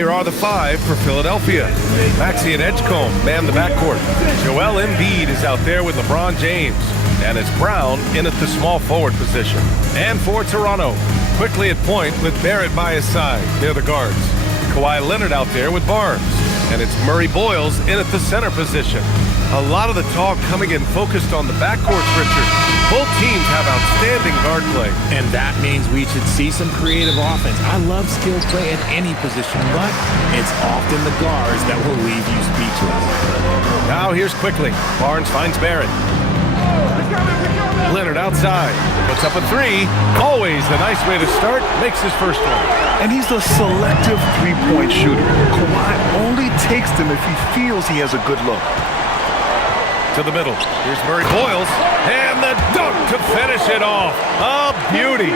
Here are the five for Philadelphia. Maxey and Edgecombe man the backcourt. Joel Embiid is out there with LeBron James. And it's Brown in at the small forward position. And for Toronto, quickly at point with Barrett by his side near the guards. Kawhi Leonard out there with Barnes. And it's Murray Boyles in at the center position. A lot of the talk coming in focused on the backcourts, Richard. Both teams have outstanding guard play. And that means we should see some creative offense. I love skill play at any position, but it's often the guards that will leave you speechless. Now here's quickly. Barnes finds Barrett. Leonard outside. Puts up a three. Always a nice way to start. Makes his first one. And he's a selective three-point shooter. Kawhi only takes them if he feels he has a good look. To the middle. Here's Murray Boyles. And the dunk to finish it off. A beauty.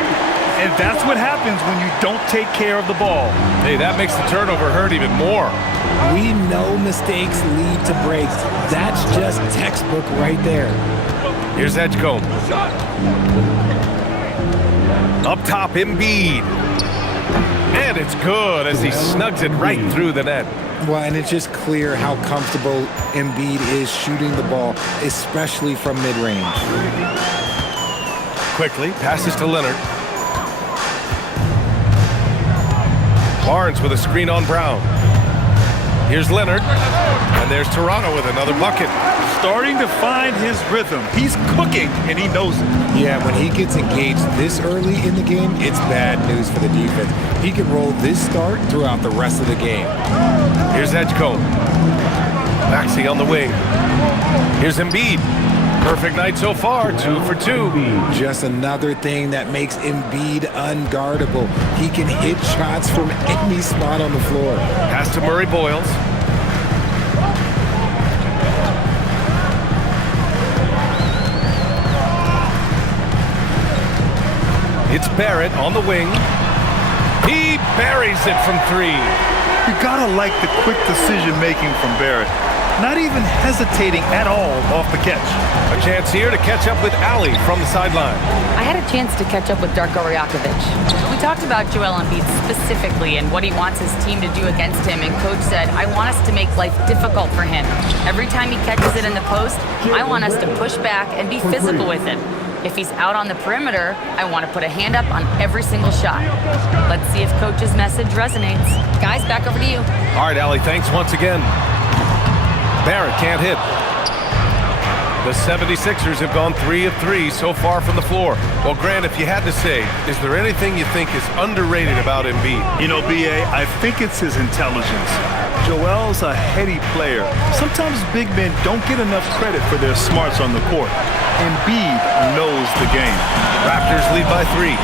And that's what happens when you don't take care of the ball. Hey, that makes the turnover hurt even more. We know mistakes lead to breaks. That's just textbook right there. Here's Edgecombe. Up top, Embiid. And it's good as he snugs it right through the net. Well, and it's just clear how comfortable Embiid is shooting the ball, especially from mid-range. Quickly, passes to Leonard. Barnes with a screen on Brown. Here's Leonard. And there's Toronto with another bucket. Starting to find his rhythm. He's cooking, and he knows it. Yeah, when he gets engaged this early in the game, it's bad news for the defense. He can roll this start throughout the rest of the game. Here's Edgecombe. Maxey on the wing. Here's Embiid. Perfect night so far, 2 for 2. Just another thing that makes Embiid unguardable. He can hit shots from any spot on the floor. Pass to Murray Boyles. It's Barrett on the wing. He buries it from 3. You gotta like the quick decision-making from Barrett. Not even hesitating at all off the catch. A chance here to catch up with Ali from the sideline. I had a chance to catch up with Darko Rajakovic. We talked about Joel Embiid specifically and what he wants his team to do against him, and Coach said, I want us to make life difficult for him. Every time he catches it in the post, I want us to push back and be physical with it. If he's out on the perimeter, I want to put a hand up on every single shot. Let's see if Coach's message resonates. Guys, back over to you. All right, Ali, thanks once again. Barrett can't hit. The 76ers have gone 3 of 3 so far from the floor. Well, Grant, if you had to say, is there anything you think is underrated about Embiid? You know, B.A., I think it's his intelligence. Joel's a heady player. Sometimes big men don't get enough credit for their smarts on the court. Embiid knows the game. Raptors lead by 3.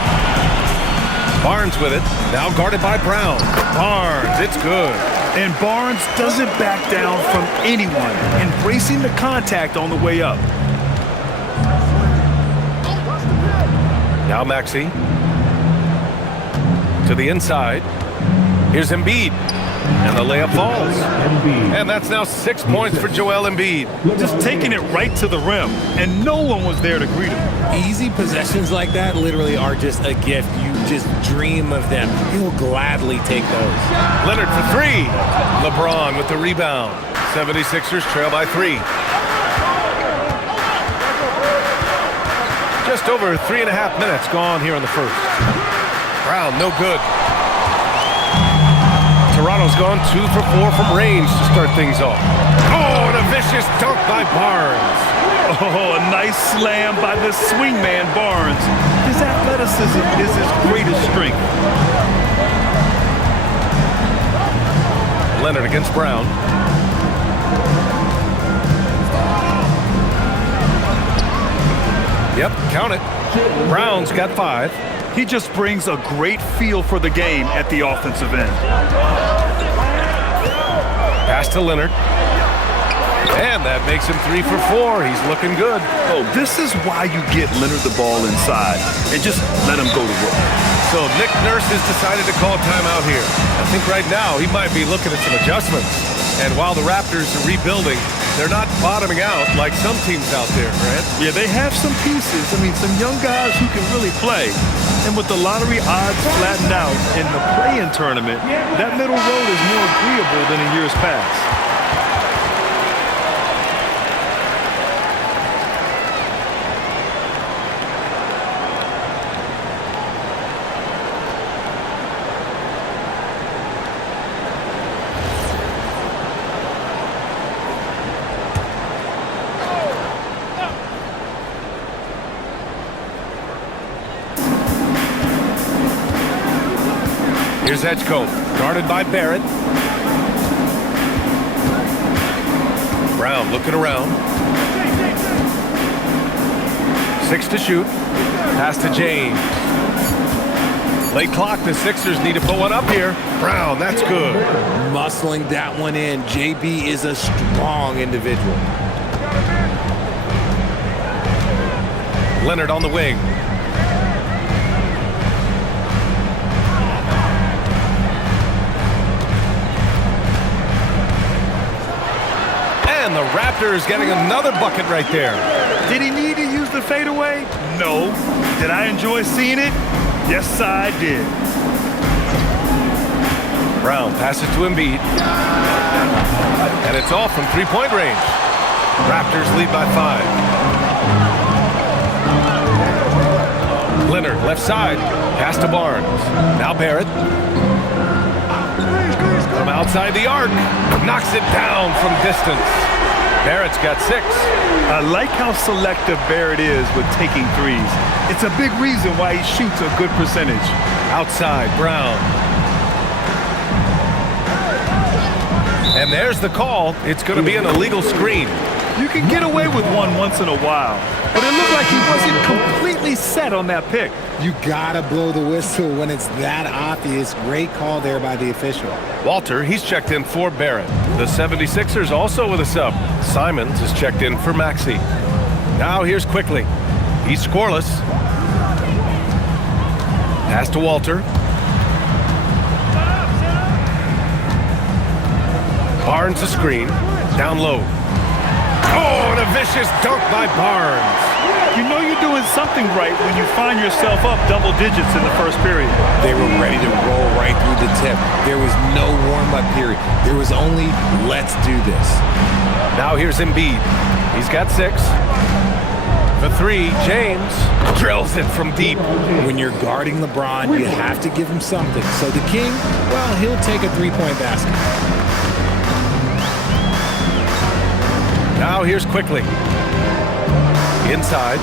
Barnes with it, now guarded by Brown. Barnes, it's good. And Barnes doesn't back down from anyone, embracing the contact on the way up. Now Maxey. To the inside. Here's Embiid. And the layup falls. And that's now 6 points for Joel Embiid. Just taking it right to the rim, and no one was there to greet him. Easy possessions like that literally are just a gift. You just dream of them. You will gladly take those. Leonard for 3. LeBron with the rebound. 76ers trail by 3. Just over 3.5 minutes gone here in the first. Brown, no good. Toronto's gone 2 for 4 from range to start things off. Oh, and a vicious dunk by Barnes. Oh, a nice slam by the swingman Barnes. His athleticism is his greatest strength. Leonard against Brown. Yep, count it. Brown's got 5. He just brings a great feel for the game at the offensive end. Pass to Leonard. And that makes him 3 for 4. He's looking good. Oh, this is why you get Leonard the ball inside and just let him go to work. So Nick Nurse has decided to call a timeout here. I think right now he might be looking at some adjustments. And while the Raptors are rebuilding, They're not bottoming out like some teams out there, Grant. Yeah, they have some pieces. I mean, some young guys who can really play. And with the lottery odds flattened out in the play-in tournament, that middle road is more agreeable than in years past. Here's Edgecombe, guarded by Barrett. Brown looking around. 6 to shoot. Pass to James. Late clock, the Sixers need to put one up here. Brown, that's good. Muscling that one in. JB is a strong individual. Leonard on the wing. And the Raptors getting another bucket right there. Did he need to use the fadeaway? No. Did I enjoy seeing it? Yes, I did. Brown passes to Embiid. And it's all from three-point range. Raptors lead by 5. Leonard, left side. Pass to Barnes. Now Barrett. From outside the arc. Knocks it down from distance. Barrett's got 6. I like how selective Barrett is with taking threes. It's a big reason why he shoots a good percentage. Outside, Brown. And there's the call. It's going to be an illegal screen. You can get away with one once in a while, but it looked like he wasn't completely set on that pick. You gotta blow the whistle when it's that obvious. Great call there by the official. Walter, he's checked in for Barrett. The 76ers also with a sub. Simons is checked in for Maxey. Now here's Quickly. He's scoreless. Pass to Walter. Barnes a screen. Down low. Oh, and a vicious dunk by Barnes. You know you're doing something right when you find yourself up double digits in the first period. They were ready to roll right through the tip. There was no warm-up period. There was only, let's do this. Now here's Embiid. He's got 6. The 3, James drills it from deep. When you're guarding LeBron, you have to give him something. So the King, well, he'll take a three-point basket. Now here's Quickly. Inside.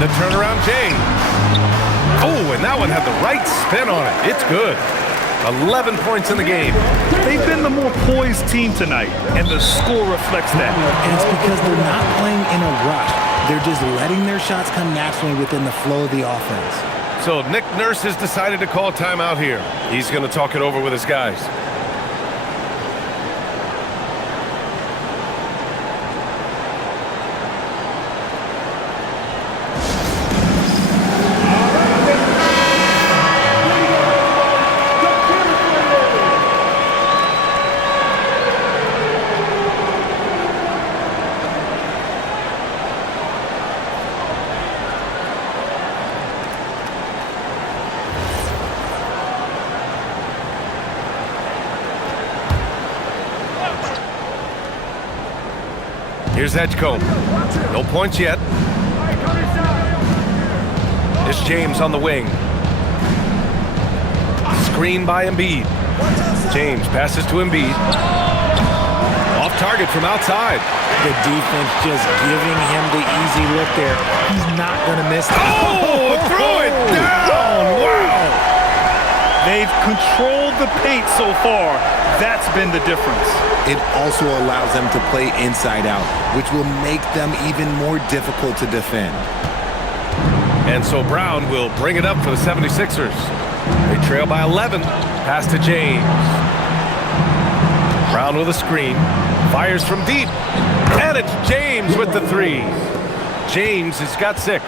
The turnaround James. Oh, and that one had the right spin on it. It's good. 11 points in the game. They've been the more poised team tonight, and the score reflects that. And it's because they're not playing in a rush. They're just letting their shots come naturally within the flow of the offense. So Nick Nurse has decided to call timeout here. He's going to talk it over with his guys. Here's Edgecombe. No points yet. It's James on the wing. Screen by Embiid. James passes to Embiid. Off target from outside. The defense just giving him the easy look there. He's not going to miss that. Oh, throw it down. Wow. They've controlled the paint so far. That's been the difference. It also allows them to play inside out, which will make them even more difficult to defend. And so Brown will bring it up for the 76ers. They trail by 11. Pass to James. Brown with a screen. Fires from deep. And it's James with the 3. James has got 6.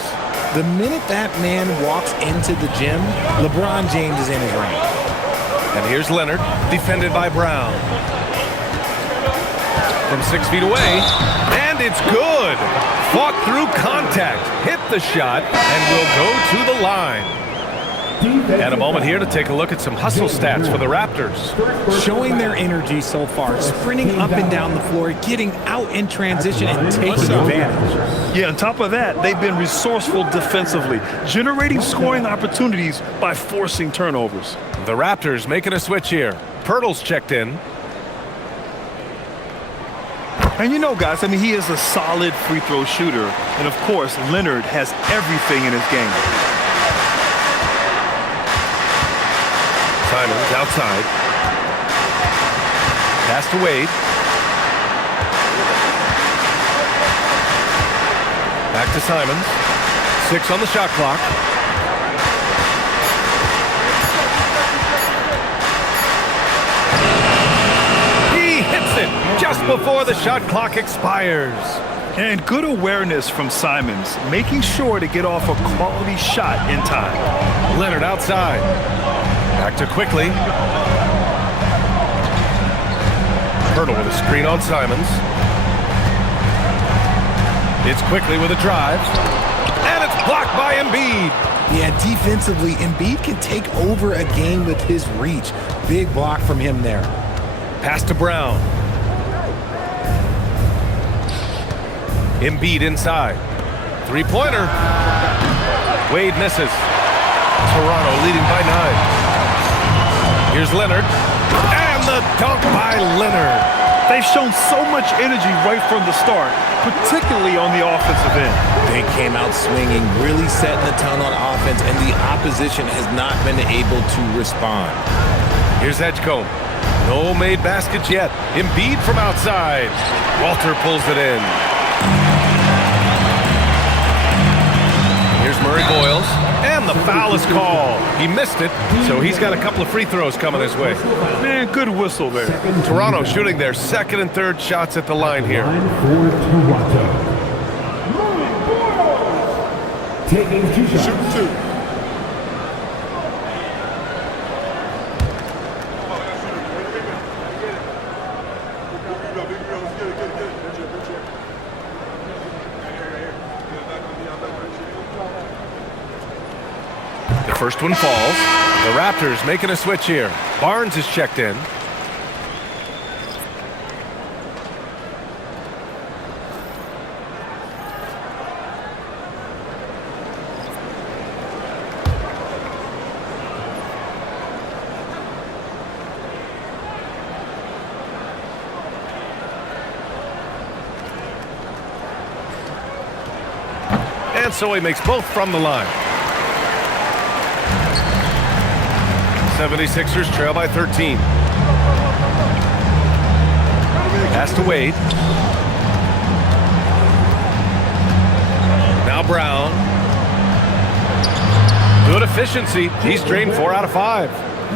The minute that man walks into the gym, LeBron James is in his range. And here's Leonard, defended by Brown. from 6 feet away, and it's good. Fought through contact, hit the shot, and will go to the line. And a moment here to take a look at some hustle stats for the Raptors. Showing their energy so far, sprinting up and down the floor, getting out in transition and taking advantage. Yeah, on top of that, they've been resourceful defensively, generating scoring opportunities by forcing turnovers. The Raptors making a switch here. Pirtle's checked in. And you know, guys, I mean, he is a solid free throw shooter. And, of course, Leonard has everything in his game. Simons outside. Pass to Wade. Back to Simons. 6 on the shot clock. He hits it just before the shot clock expires. And good awareness from Simons, making sure to get off a quality shot in time. Leonard outside. Back to quickly. Pirtle with a screen on Simons. It's quickly with a drive. And it's blocked by Embiid. Yeah, defensively, Embiid can take over a game with his reach. Big block from him there. Pass to Brown. Embiid inside. Three-pointer. Wade misses. Toronto leading by 9. Here's Leonard. And the dunk by Leonard. They've shown so much energy right from the start, particularly on the offensive end. They came out swinging, really setting the tone on offense, and the opposition has not been able to respond. Here's Edgecombe. No made baskets yet. Embiid from outside. Walter pulls it in. Here's Murray Boyles. And the foul is called. He missed it, so he's got a couple of free throws coming his way. Man, good whistle there. Toronto shooting their second and third shots at the line here. For Toronto. Taking 2 shots. Shoot 2. The first one falls. The Raptors making a switch here. Barnes is checked in. And so he makes both from the line. 76ers trail by 13. Pass to Wade. Now Brown. Good efficiency. He's drained 4 out of 5.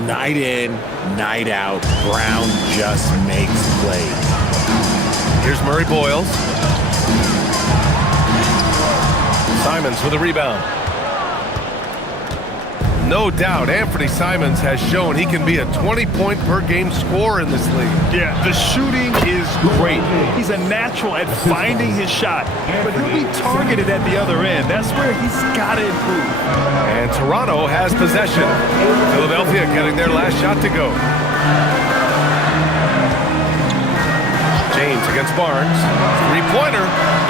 Night in, night out, Brown just makes plays. Here's Murray Boyles. Simons with a rebound. No doubt, Anthony Simons has shown he can be a 20-point-per-game scorer in this league. Yeah, the shooting is great. He's a natural at finding his shot, but he'll be targeted at the other end. That's where he's got to improve. And Toronto has possession. Philadelphia getting their last shot to go. James against Barnes. Three-pointer.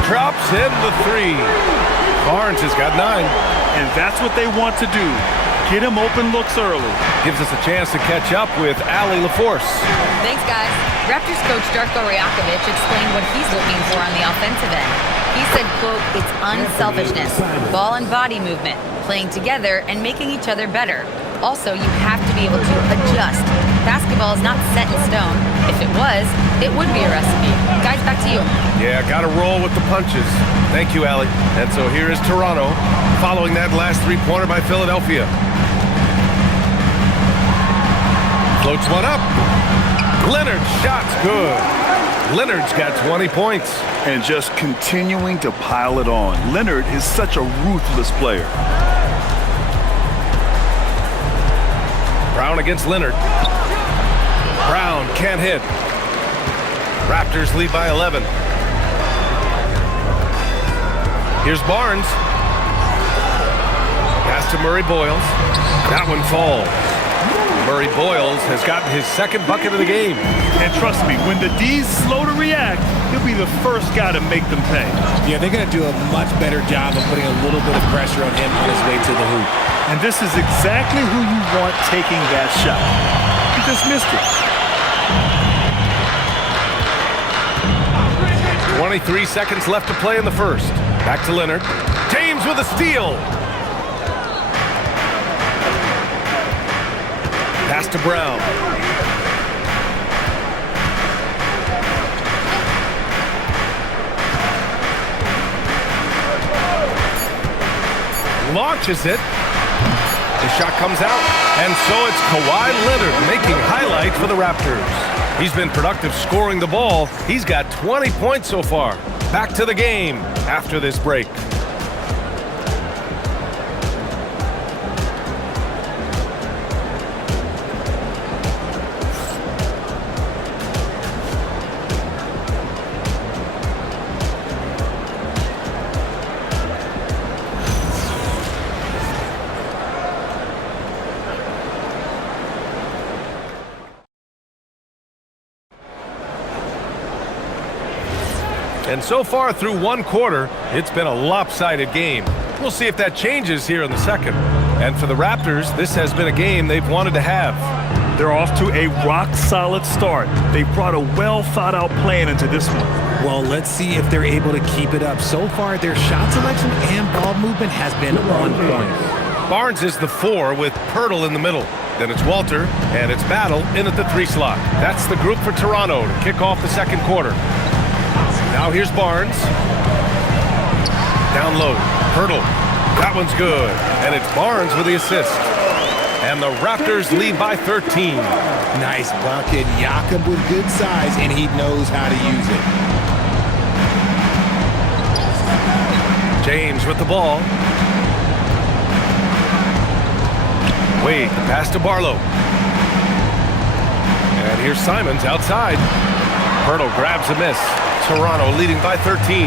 Drops in the 3. Barnes has got 9. And that's what they want to do. Get him open looks early. Gives us a chance to catch up with Allie LaForce. Thanks, guys. Raptors coach Darko Rajakovic explained what he's looking for on the offensive end. He said, quote, it's unselfishness, ball and body movement, playing together and making each other better. Also, you have to be able to adjust. Basketball is not set in stone. If it was, it would be a recipe. Guys, back to you. Yeah, got to roll with the punches. Thank you, Allie. And so here is Toronto, following that last three-pointer by Philadelphia. Floats one up. Leonard's shot's good. Leonard's got 20 points. And just continuing to pile it on. Leonard is such a ruthless player. Brown against Leonard. Brown can't hit. Raptors lead by 11. Here's Barnes. Pass to Murray Boyles. That one falls. Murray Boyles has gotten his second bucket of the game. And trust me, when the D's slow to react, he'll be the first guy to make them pay. Yeah, they're going to do a much better job of putting a little bit of pressure on him on his way to the hoop. And this is exactly who you want taking that shot. He just missed it. 23 seconds left to play in the first. Back to Leonard. James with a steal. Pass to Brown. Launches it. The shot comes out. And so it's Kawhi Leonard making highlights for the Raptors. He's been productive scoring the ball. He's got 20 points so far. Back to the game after this break. And so far through one quarter, it's been a lopsided game. We'll see if that changes here in the second. And for the Raptors, this has been a game they've wanted to have. They're off to a rock-solid start. They brought a well-thought-out plan into this one. Well, let's see if they're able to keep it up. So far, their shot selection and ball movement has been on point. Barnes is the 4 with Pirtle in the middle. Then it's Walter, and it's Battle in at the 3 slot. That's the group for Toronto to kick off the second quarter. Now here's Barnes. Down low. Pirtle. That one's good. And it's Barnes with the assist. And the Raptors lead by 13. Nice bucket. Jakob with good size, and he knows how to use it. James with the ball. Wade, the pass to Barlow. And here's Simons outside. Pirtle grabs a miss. Toronto leading by 13.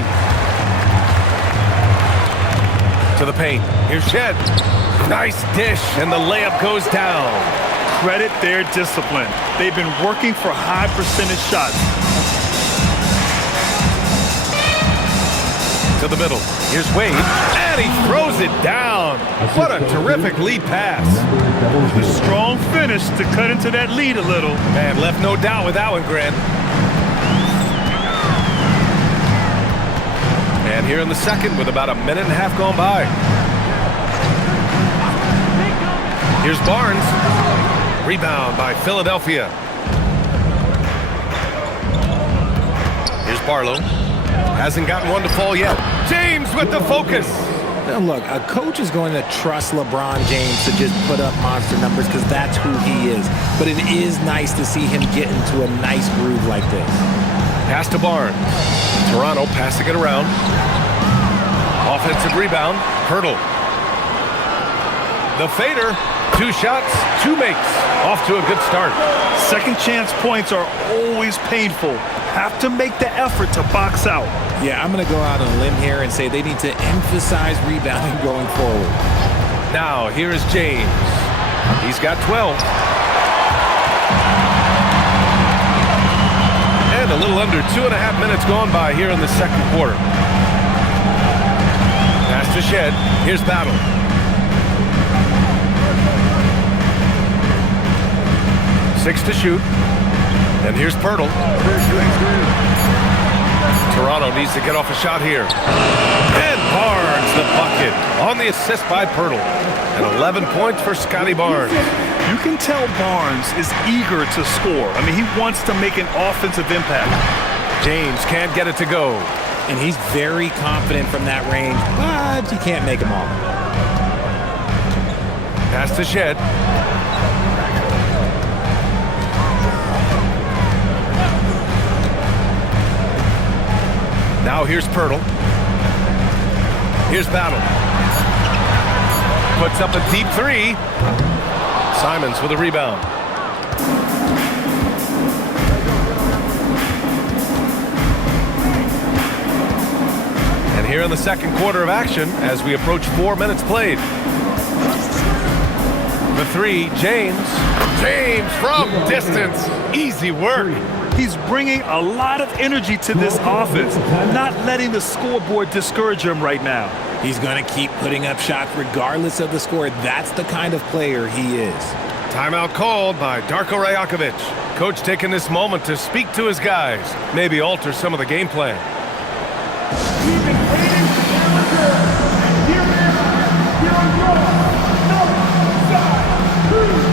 To the paint. Here's Shed. Nice dish, and the layup goes down. Credit their discipline. They've been working for high percentage shots. To the middle. Here's Wade, and he throws it down. What a terrific lead pass. A strong finish to cut into that lead a little. Man, left no doubt with that one, Grant. And here in the second with about a minute and a half gone by. Here's Barnes. Rebound by Philadelphia. Here's Barlow. Hasn't gotten one to fall yet. James with the focus. Now look, a coach is going to trust LeBron James to just put up monster numbers because that's who he is. But it is nice to see him get into a nice groove like this. Pass to Barnes. Toronto passing it around. Offensive rebound. Pirtle. The fader. 2 shots, 2 makes. Off to a good start. Second chance points are always painful. Have to make the effort to box out. Yeah, I'm going to go out on a limb here and say they need to emphasize rebounding going forward. Now, here is James. He's got 12. And a little under 2.5 minutes gone by here in the second quarter. Pass to Shed. Here's Battle. Six to shoot. And here's Pirtle. Toronto needs to get off a shot here. And Barnes, the bucket, on the assist by Pirtle. And 11 points for Scotty Barnes. You can tell Barnes is eager to score. I mean, he wants to make an offensive impact. James can't get it to go. And he's very confident from that range, but you can't make him all. Pass to Shed. Now here's Pirtle. Here's Battle. Puts up a deep 3. Simons with a rebound. in the second quarter of action as we approach 4 minutes played. The three, James. James from distance. Easy work. He's bringing a lot of energy to this offense, not letting the scoreboard discourage him right now. He's going to keep putting up shots regardless of the score. That's the kind of player he is. Timeout called by Darko Rajakovic. Coach taking this moment to speak to his guys, maybe alter some of the game plan. We've been waiting for the return, and here we are. Here we go. North, side, 3.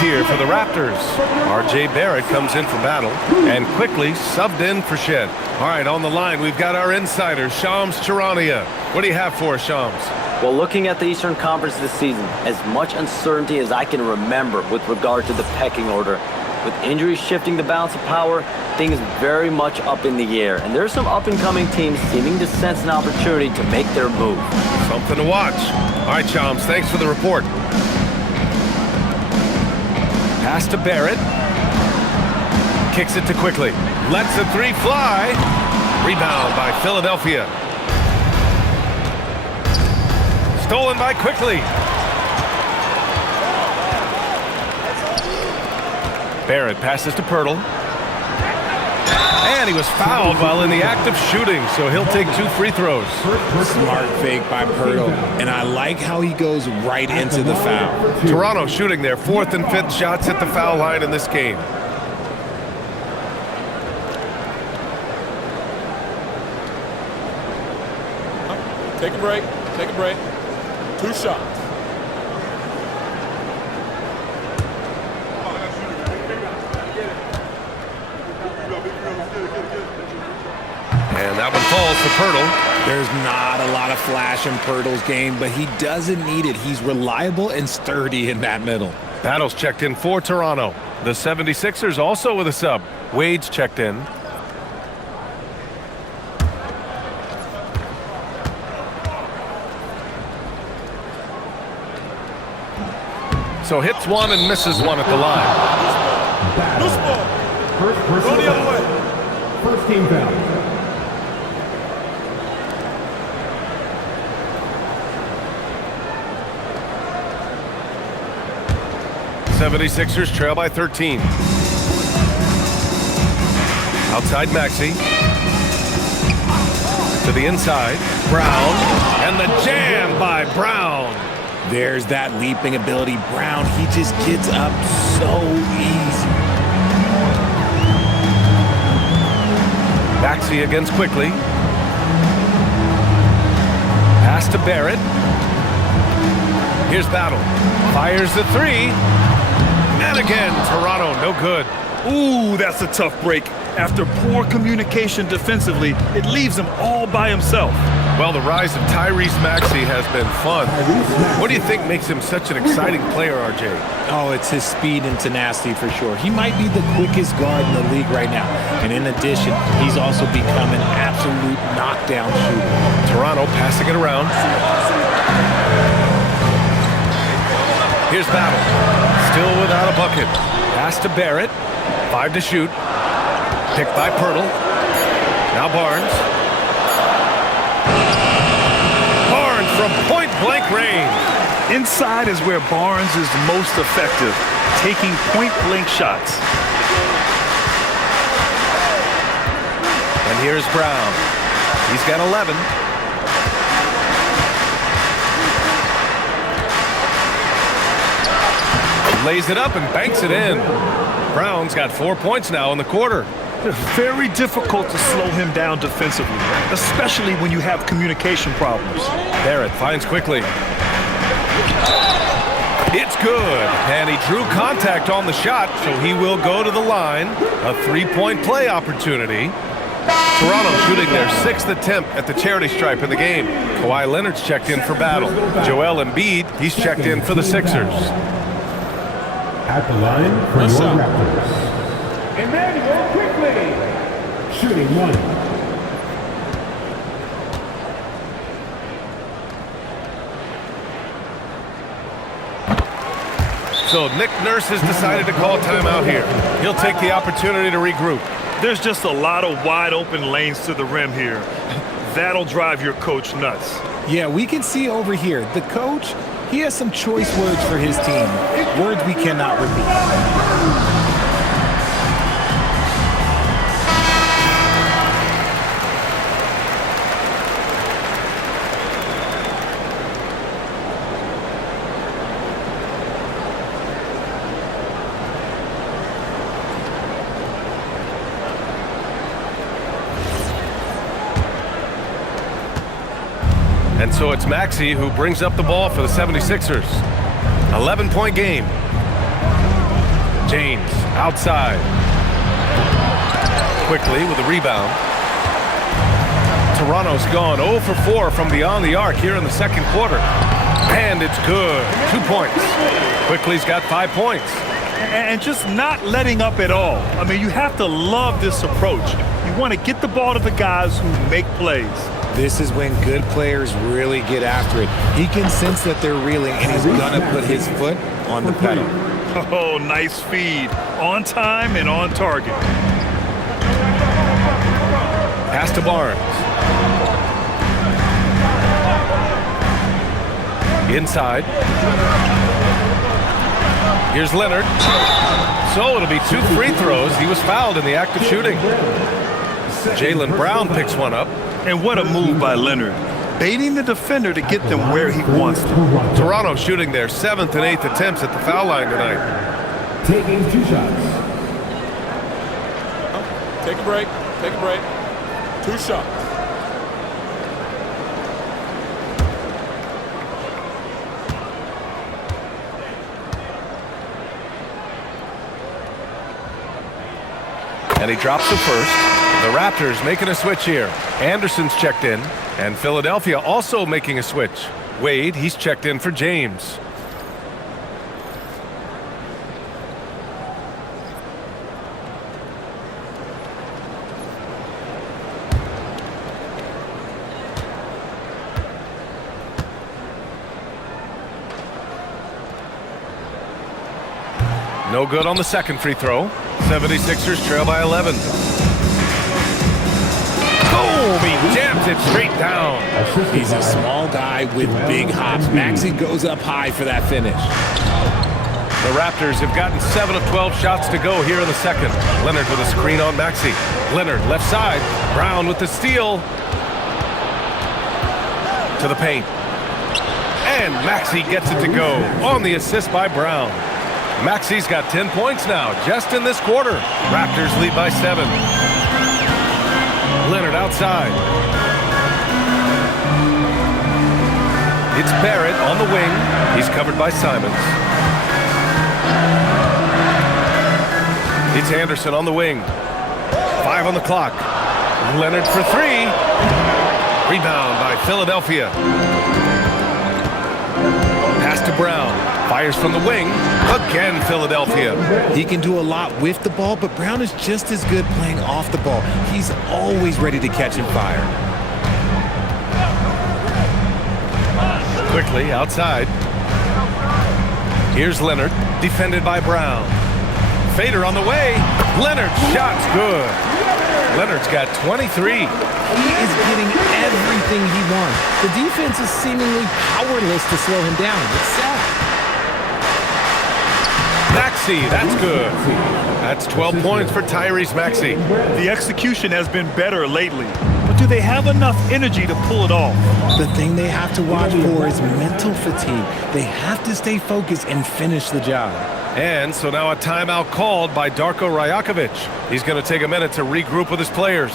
Here for the Raptors. R.J. Barrett comes in for Battle and quickly subbed in for Shed. All right, on the line, we've got our insider, Shams Charania. What do you have for us, Shams? Well, looking at the Eastern Conference this season, as much uncertainty as I can remember with regard to the pecking order. With injuries shifting the balance of power, things very much up in the air. And there's some up-and-coming teams seeming to sense an opportunity to make their move. Something to watch. All right, Shams, thanks for the report. Pass to Barrett. Kicks it to Quickly. Lets the three fly. Rebound by Philadelphia. Stolen by Quickly. Barrett passes to Pirtle. And he was fouled while in the act of shooting, so he'll take 2 free throws. Smart fake by Pirtle, and I like how he goes right into the foul. Toronto shooting their 4th and 5th shots at the foul line in this game. Take a break. Take a break. 2 shots. And that one falls for Pirtle. There's not a lot of flash in Pirtle's game, but he doesn't need it. He's reliable and sturdy in that middle. Battles checked in for Toronto. The 76ers also with a sub. Wade's checked in. So hits one and misses one at the line. Loose ball. First Go personal the other way. foul. First team foul. '76ers trail by 13. Outside Maxey. To the inside. Brown. And the jam by Brown. There's that leaping ability. Brown, he just gets up so easy. Maxey against Quickly. Pass to Barrett. Here's Battle. Fires the three. And again, Toronto, no good. Ooh, that's a tough break. After poor communication defensively, it leaves him all by himself. Well, the rise of Tyrese Maxey has been fun. What do you think makes him such an exciting player, RJ? Oh, it's his speed and tenacity for sure. He might be the quickest guard in the league right now. And in addition, he's also become an absolute knockdown shooter. Toronto passing it around. Here's Battle. Still without a bucket. Pass to Barrett. 5 to shoot. Picked by Pirtle. Now Barnes. Barnes from point-blank range. Inside is where Barnes is most effective, taking point-blank shots. And here's Brown. He's got 11. lays it up and banks it in. Brown's got 4 points now in the quarter. Very difficult to slow him down defensively, especially when you have communication problems. Barrett finds quickly. It's good, and he drew contact on the shot, so he will go to the line. A three-point play opportunity. Toronto shooting their 6th attempt at the charity stripe of the game. Kawhi Leonard's checked in for Battle. Joel Embiid, he's checked in for the Sixers. At the line for your Raptors. Emmanuel quickly. Shooting 1. So Nick Nurse has decided to call timeout here. He'll take the opportunity to regroup. There's just a lot of wide open lanes to the rim here. That'll drive your coach nuts. Yeah, we can see over here, the coach, he has some choice words for his team. Words we cannot repeat. And so it's Maxey who brings up the ball for the 76ers. 11-point game. James outside. Quickly with a rebound. Toronto's gone 0 for 4 from beyond the arc here in the second quarter. And it's good. 2 points. Quickly's got 5 points. And just not letting up at all. I mean, you have to love this approach. You want to get the ball to the guys who make plays. This is when good players really get after it. He can sense that they're reeling, and he's going to put his foot on the pedal. Oh, nice feed. On time and on target. Pass to Barnes. Inside. Here's Leonard. So it'll be 2 free throws. He was fouled in the act of shooting. Jaylen Brown picks one up. And what a move by Leonard. Baiting the defender to get them where he wants them. Toronto shooting their 7th and 8th attempts at the foul line tonight. Taking 2 shots. Take a break. Take a break. 2 shots. And he drops the first. The Raptors making a switch here. Anderson's checked in. And Philadelphia also making a switch. Wade, he's checked in for James. No good on the second free throw. 76ers trail by 11. Boom! He jams it straight down. He's a small guy with big hops. Maxey goes up high for that finish. The Raptors have gotten 7 of 12 shots to go here in the second. Leonard with a screen on Maxey. Leonard left side. Brown with the steal. To the paint. And Maxey gets it to go on the assist by Brown. Maxey's got 10 points now just in this quarter. Raptors lead by 7. Leonard outside. It's Barrett on the wing. He's covered by Simons. It's Anderson on the wing. 5 on the clock. Leonard for 3. Rebound by Philadelphia. Pass to Brown. Fires from the wing. Again, Philadelphia. He can do a lot with the ball, but Brown is just as good playing off the ball. He's always ready to catch and fire. Quickly outside. Here's Leonard, defended by Brown. Fader on the way. Leonard's shot's good. Leonard's got 23. He is getting everything he wants. The defense is seemingly powerless to slow him down. It's sad. Maxey, that's good. That's 12 points for Tyrese Maxey. The execution has been better lately, but but do they have enough energy to pull it off? The thing they have to watch for is mental fatigue. They have to stay focused and finish the job. And so now a timeout called by Darko Rajakovic. He's going to take a minute to regroup with his players.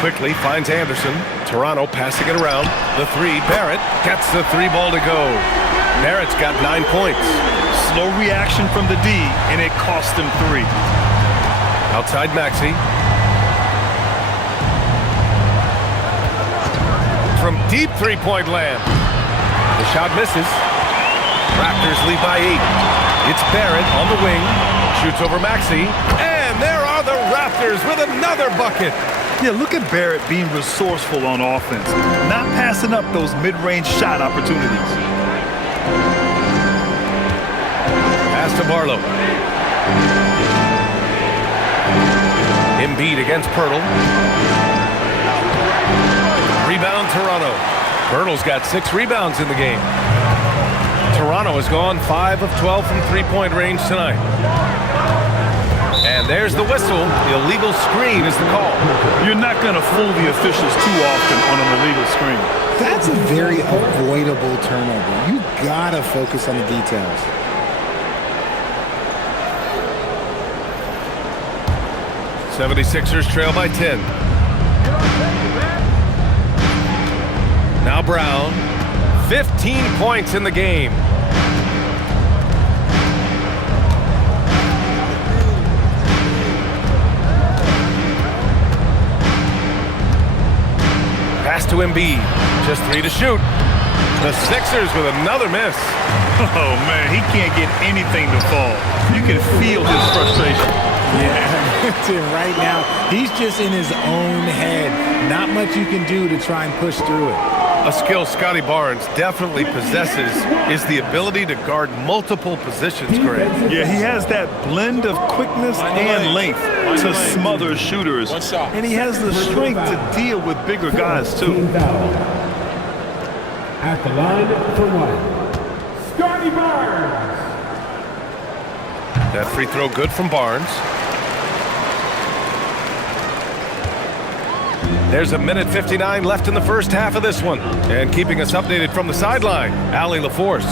Quickly finds Anderson. Toronto passing it around. The three. Barrett gets the three ball to go. Barrett's got 9 points. Slow reaction from the D, and it cost him 3. Outside Maxey. From deep three-point land. The shot misses. Raptors lead by 8. It's Barrett on the wing. Shoots over Maxey. And there are the Raptors with another bucket. Yeah, look at Barrett being resourceful on offense, not passing up those mid-range shot opportunities. Pass to Barlow. Embiid against Pirtle. Rebound Toronto. Pirtle's got 6 rebounds in the game. Toronto has gone 5 of 12 from three-point range tonight. And there's the whistle. The illegal screen is the call. You're not going to fool the officials too often on an illegal screen. That's a very avoidable turnover. You gotta focus on the details. '76ers trail by 10. Now Brown. 15 points in the game. Pass to Embiid. Just 3 to shoot. The Sixers with another miss. Oh, man, he can't get anything to fall. You can feel his frustration. Yeah, right now, he's just in his own head. Not much you can do to try and push through it. A skill Scotty Barnes definitely possesses is the ability to guard multiple positions, Greg. Yeah, he has that blend of quickness and length to smother shooters. And he has the strength to deal with bigger guys, too. At the line for 1, Scotty Barnes. That free throw good from Barnes. There's 1:59 left in the first half of this one. And keeping us updated from the sideline, Allie LaForce.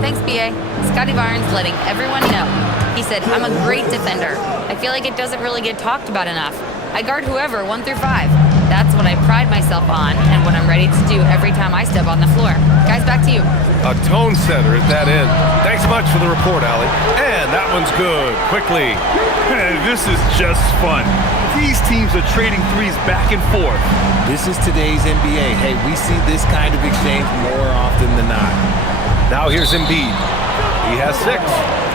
Thanks, B.A. Scotty Barnes letting everyone know. He said, I'm a great defender. I feel like it doesn't really get talked about enough. I guard whoever, 1 through 5. That's what I pride myself on and what I'm ready to do every time I step on the floor. Guys, back to you. A tone setter at that end. Thanks much for the report, Allie. And that one's good. Quickly. Man, this is just fun. These teams are trading threes back and forth. This is today's NBA. Hey, we see this kind of exchange more often than not. Now here's Embiid. He has 6.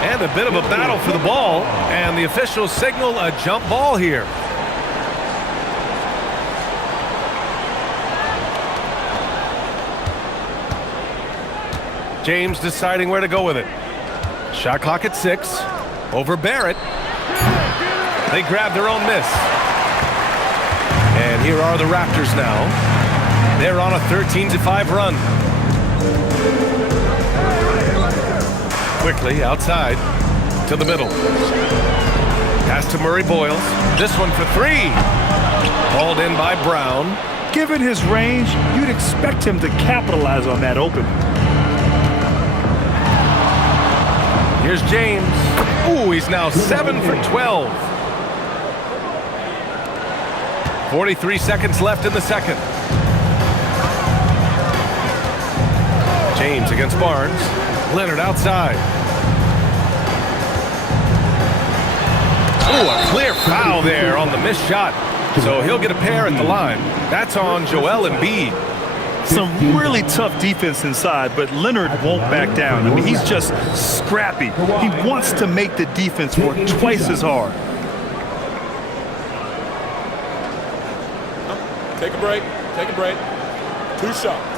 And a bit of a battle for the ball. And the officials signal a jump ball here. James deciding where to go with it. Shot clock at 6. Over Barrett. They grab their own miss. And here are the Raptors now. They're on a 13-5 run. Quickly outside to the middle. Pass to Murray Boyles. This one for 3. Hauled in by Brown. Given his range, you'd expect him to capitalize on that opening. Here's James. Ooh, he's now 7 for 12. 43 seconds left in the second. James against Barnes. Leonard outside. Ooh, a clear foul there on the missed shot. So he'll get a pair at the line. That's on Joel Embiid. Some really tough defense inside, but Leonard won't back down. I mean, he's just scrappy. He wants to make the defense work twice as hard. Take a break. Take a break. 2 shots.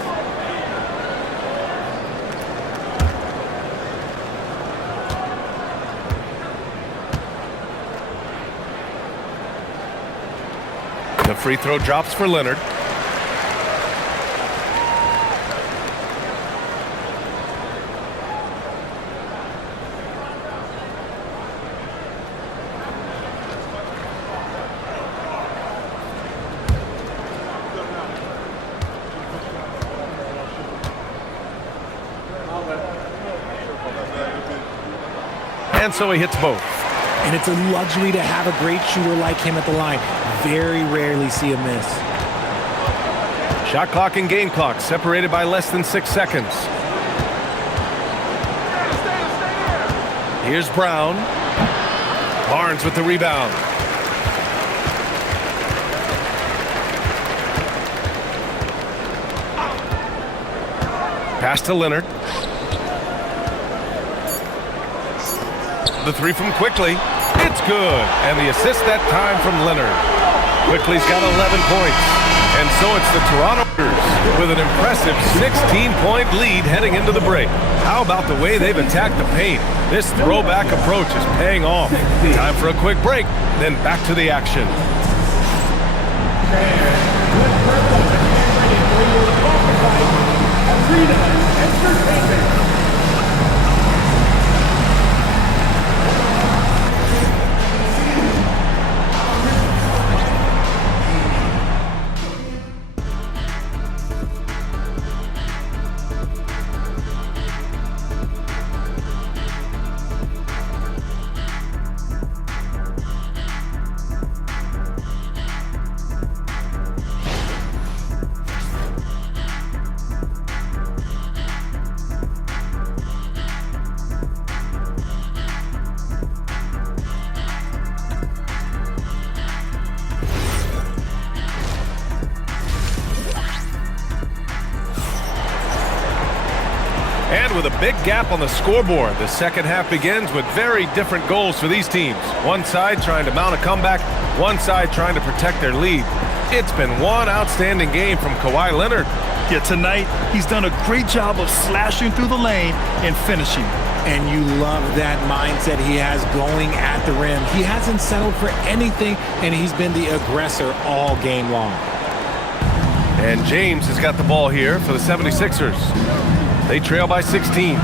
The free throw drops for Leonard. And so he hits both. And it's a luxury to have a great shooter like him at the line. Very rarely see a miss. Shot clock and game clock separated by less than 6 seconds. Here's Brown. Barnes with the rebound. Pass to Leonard. The three from Quickly. It's good. And the assist that time from Leonard. Quickly's got 11 points. And so it's the Toronto Raptors with an impressive 16-point lead heading into the break. How about the way they've attacked the paint? This throwback approach is paying off. Time for a quick break, then back to the action. And with a big gap on the scoreboard, the second half begins with very different goals for these teams. One side trying to mount a comeback, one side trying to protect their lead. It's been one outstanding game from Kawhi Leonard. Yeah, tonight he's done a great job of slashing through the lane and finishing. And you love that mindset he has going at the rim. He hasn't settled for anything, and he's been the aggressor all game long. And James has got the ball here for the 76ers. They trail by 16.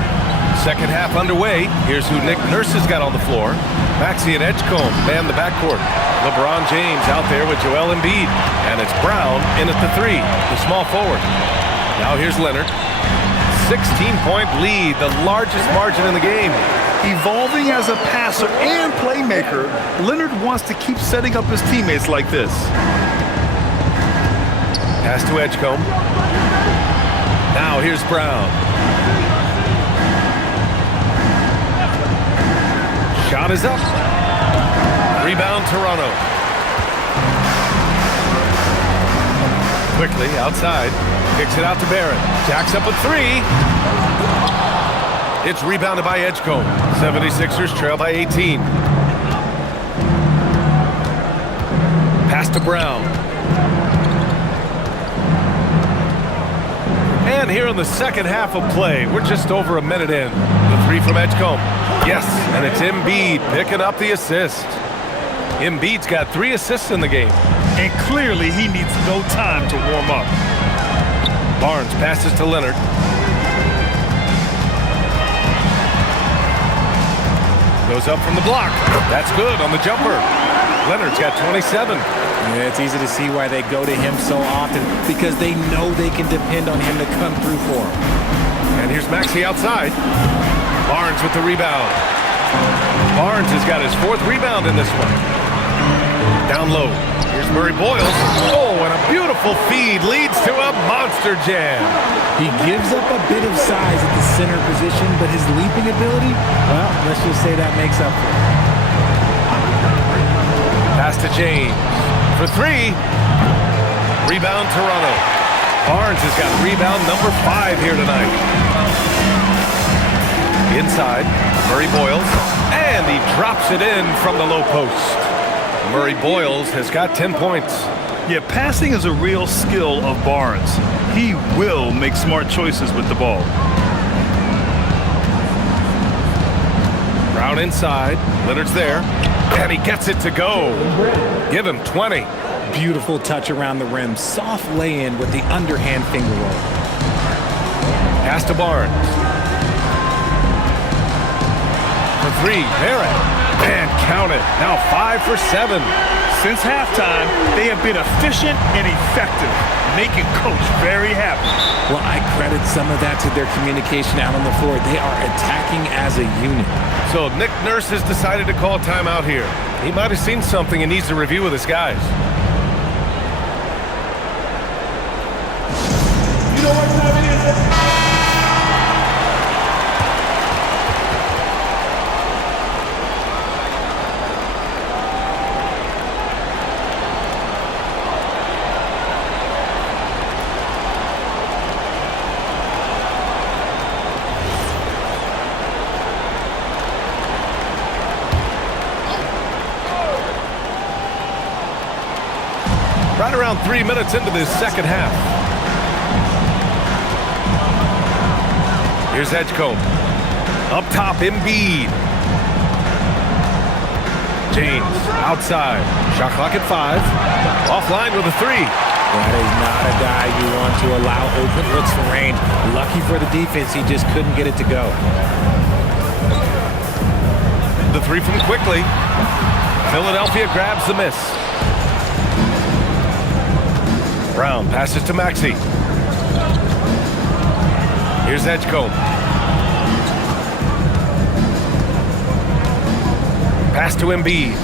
Second half underway. Here's who Nick Nurse has got on the floor. Maxey and Edgecombe man the backcourt. LeBron James out there with Joel Embiid. And it's Brown in at the three, the small forward. Now here's Leonard. 16-point lead, the largest margin in the game. Evolving as a passer and playmaker, Leonard wants to keep setting up his teammates like this. Pass to Edgecombe. Now here's Brown. Shot is up. Rebound Toronto. Quickly outside. Kicks it out to Barrett. Jacks up a three. It's rebounded by Edgecombe. 76ers trail by 18. Pass to Brown. And here in the second half of play, we're just over a minute in. The three from Edgecombe. Yes, and it's Embiid picking up the assist. Embiid's got 3 assists in the game. And clearly he needs no time to warm up. Barnes passes to Leonard. Goes up from the block. That's good on the jumper. Leonard's got 27. Yeah, it's easy to see why they go to him so often, because they know they can depend on him to come through for them. And here's Maxey outside. Barnes with the rebound. Barnes has got his 4th rebound in this one. Down low. Here's Murray Boyles. Oh, and a beautiful feed leads to a monster jam. He gives up a bit of size at the center position, but his leaping ability, well, let's just say that makes up for it. Pass to James. For 3. Rebound Toronto. Barnes has got rebound number 5 here tonight. Inside, Murray Boyles. And he drops it in from the low post. Murray Boyles has got 10 points. Yeah, passing is a real skill of Barnes. He will make smart choices with the ball. Brown inside. Leonard's there. And he gets it to go. Give him 20. Beautiful touch around the rim. Soft lay-in with the underhand finger roll. Pass to Barnes. For three, Barrett. And count it. Now 5 for 7. Since halftime, they have been efficient and effective, making Coach very happy. Well, I credit some of that to their communication out on the floor. They are attacking as a unit. So Nick Nurse has decided to call timeout here. He might have seen something and needs to review with his guys. You know what time it is? Right around 3 minutes into this second half. Here's Edgecombe. Up top, Embiid. James, outside. Shot clock at 5. Offline with a 3. That is not a guy you want to allow open looks for range. Lucky for the defense, he just couldn't get it to go. The 3 from Quickly. Philadelphia grabs the miss. Brown passes to Maxey. Here's Edgecombe. Pass to Embiid.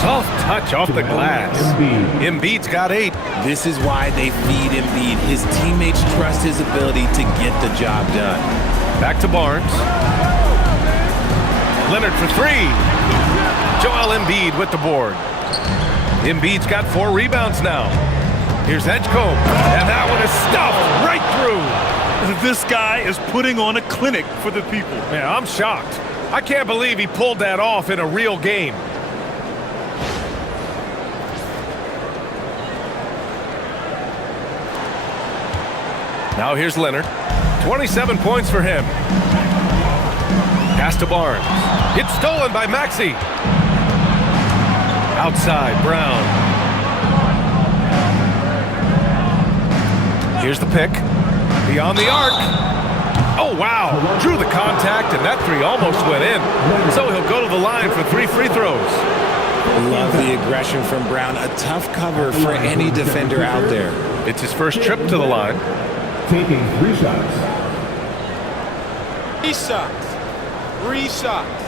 Soft touch off the glass. Embiid's got 8. This is why they feed Embiid. His teammates trust his ability to get the job done. Back to Barnes. Leonard for 3. Joel Embiid with the board. Embiid's got 4 rebounds now. Here's Edgecombe, and that one is stuffed right through. This guy is putting on a clinic for the people. Man, I'm shocked. I can't believe he pulled that off in a real game. Now here's Leonard. 27 points for him. Pass to Barnes. It's stolen by Maxey. Outside, Brown. Here's the pick. Beyond the arc. Oh, wow. Drew the contact, and that 3 almost went in. So he'll go to the line for 3 free throws. Love the aggression from Brown. A tough cover for any defender out there. It's his first trip to the line. Taking 3 shots. 3 shots. 3 shots.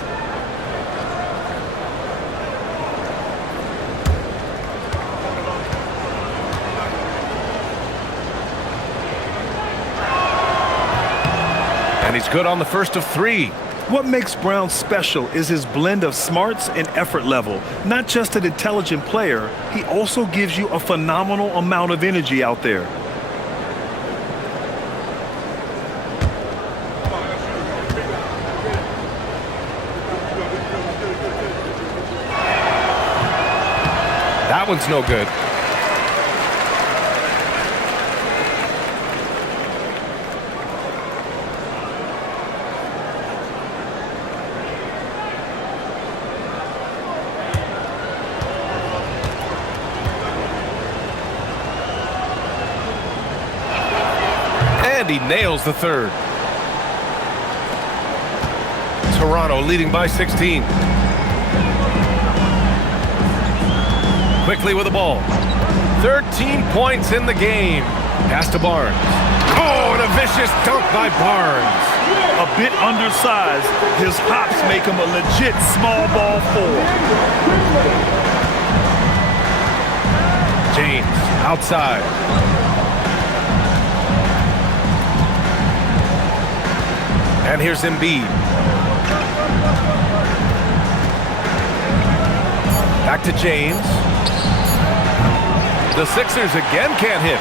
And he's good on the first of 3. What makes Brown special is his blend of smarts and effort level. Not just an intelligent player, he also gives you a phenomenal amount of energy out there. That one's no good. And he nails the 3rd. Toronto leading by 16. Quickly with the ball. 13 points in the game. Pass to Barnes. Oh, and a vicious dunk by Barnes. A bit undersized, his hops make him a legit small ball forward. James outside. And here's Embiid. Back to James. The Sixers again can't hit.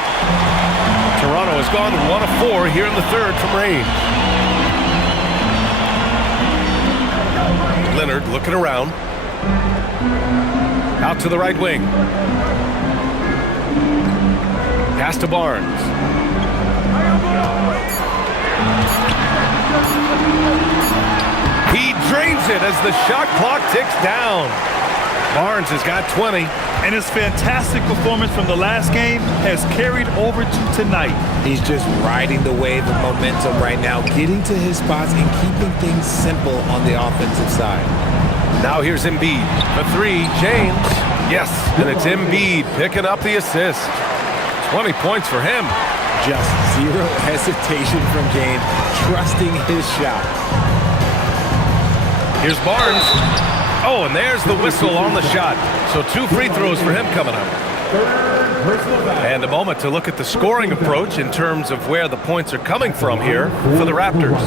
Toronto has gone 1 of 4 here in the 3rd from range. Leonard looking around. Out to the right wing. Pass to Barnes. He drains it as the shot clock ticks down. Barnes has got 20. And his fantastic performance from the last game has carried over to tonight. He's just riding the wave of momentum right now, getting to his spots and keeping things simple on the offensive side. Now here's Embiid. The three, James. Yes, and it's Embiid picking up the assist. 20 points for him. Just zero hesitation from James, trusting his shot. Here's Barnes. Oh, and there's the whistle on the shot. So 2 free throws for him coming up. And a moment to look at the scoring approach in terms of where the points are coming from here for the Raptors.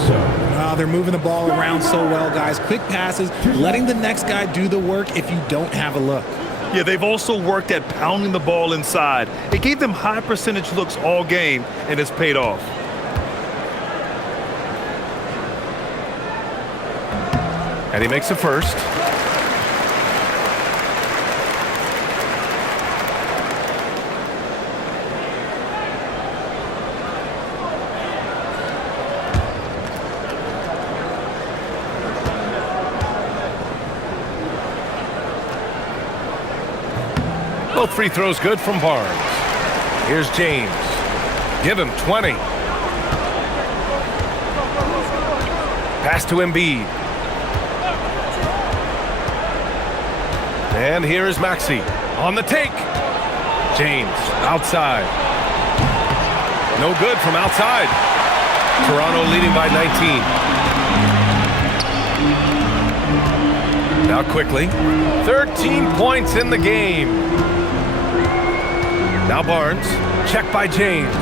They're moving the ball around so well, guys. Quick passes, letting the next guy do the work if you don't have a look. Yeah, they've also worked at pounding the ball inside. It gave them high percentage looks all game, and it's paid off. And he makes a first. Both free throws good from Barnes. Here's James. Give him 20. Pass to Embiid. And here is Maxey on the take. James outside. No good from outside. Toronto leading by 19. Now quickly. 13 points in the game. Now Barnes. Check by James.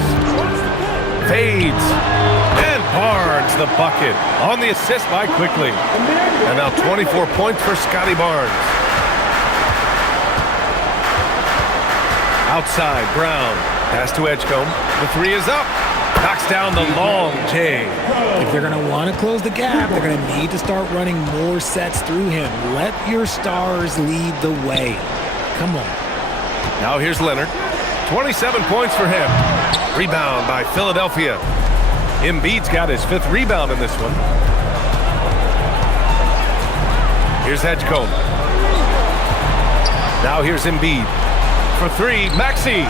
Fades. And Barnes the bucket. On the assist by Quickly. And now 24 points for Scotty Barnes. Outside, Brown. Pass to Edgecombe. The three is up. Knocks down the long J. If they're going to want to close the gap, they're going to need to start running more sets through him. Let your stars lead the way. Come on. Now here's Leonard. 27 points for him. Rebound by Philadelphia. Embiid's got his 5th rebound in this one. Here's Edgecombe. Now here's Embiid. For 3, Maxey.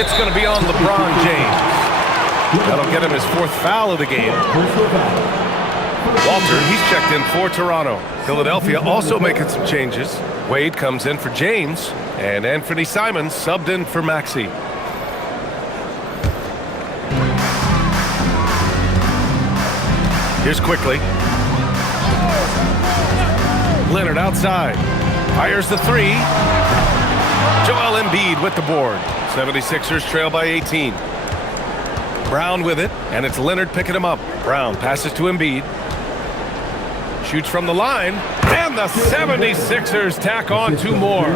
It's going to be on LeBron James. That'll get him his 4th foul of the game. Walter, he's checked in for Toronto. Philadelphia also making some changes. Wade comes in for James, and Anthony Simons subbed in for Maxey. Here's Quickly. Leonard outside. Fires the 3. Joel Embiid with the board. 76ers trail by 18. Brown with it, and it's Leonard picking him up. Brown passes to Embiid. Shoots from the line, and the 76ers tack on 2 more.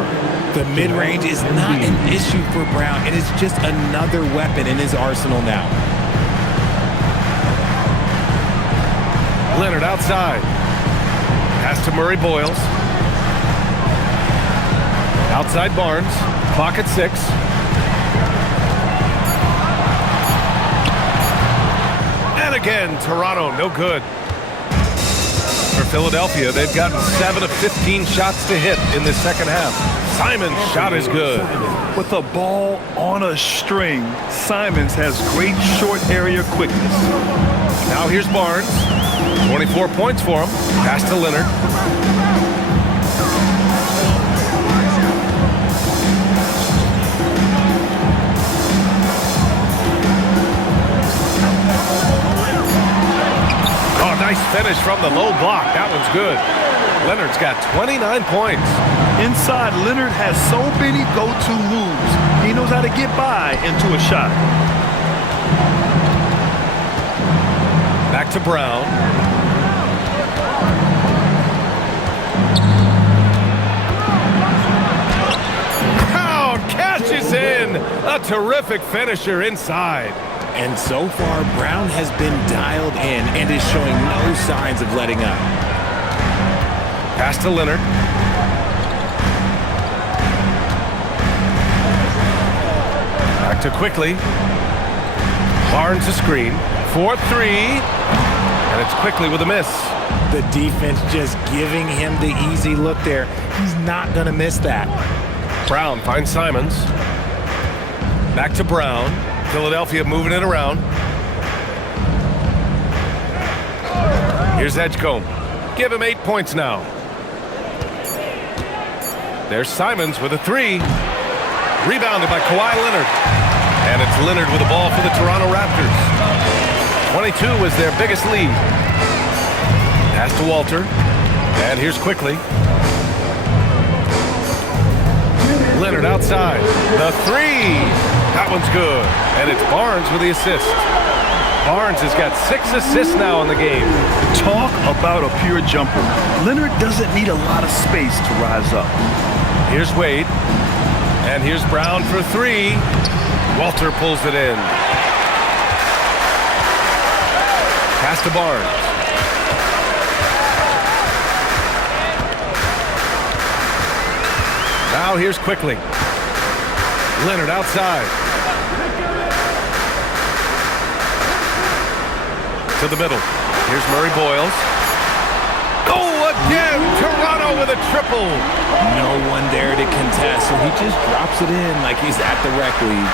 The mid-range is not an issue for Brown. It is just another weapon in his arsenal now. Leonard outside. Pass to Murray Boyles. Outside Barnes. Clock at 6. And again, Toronto, no good. For Philadelphia, they've gotten 7 of 15 shots to hit in this second half. Simon's shot is good. With the ball on a string, Simons has great short area quickness. Now here's Barnes. 24 points for him. Pass to Leonard. Oh, nice finish from the low block. That one's good. Leonard's got 29 points. Inside, Leonard has so many go-to moves. He knows how to get by into a shot. Back to Brown. Brown catches in. A terrific finisher inside. And so far, Brown has been dialed in and is showing no signs of letting up. Pass to Leonard. Back to quickly. Barnes a screen. 4-3. And it's quickly with a miss. The defense just giving him the easy look there. He's not going to miss that. Brown finds Simons. Back to Brown. Philadelphia moving it around. Here's Edgecombe. Give him 8 points now. There's Simons with a 3. Rebounded by Kawhi Leonard. And it's Leonard with the ball for the Toronto Raptors. 22 was their biggest lead. Pass to Walter. And here's quickly. Leonard outside. The 3. That one's good. And it's Barnes with the assist. Barnes has got 6 assists now in the game. Talk about a pure jumper. Leonard doesn't need a lot of space to rise up. Here's Wade. And here's Brown for 3. Walter pulls it in. Pass to Barnes. Now here's quickly. Leonard outside. To the middle. Here's Murray Boyles. Oh, again! Toronto with a triple. No one there to contest, so he just drops it in like he's at the rec league.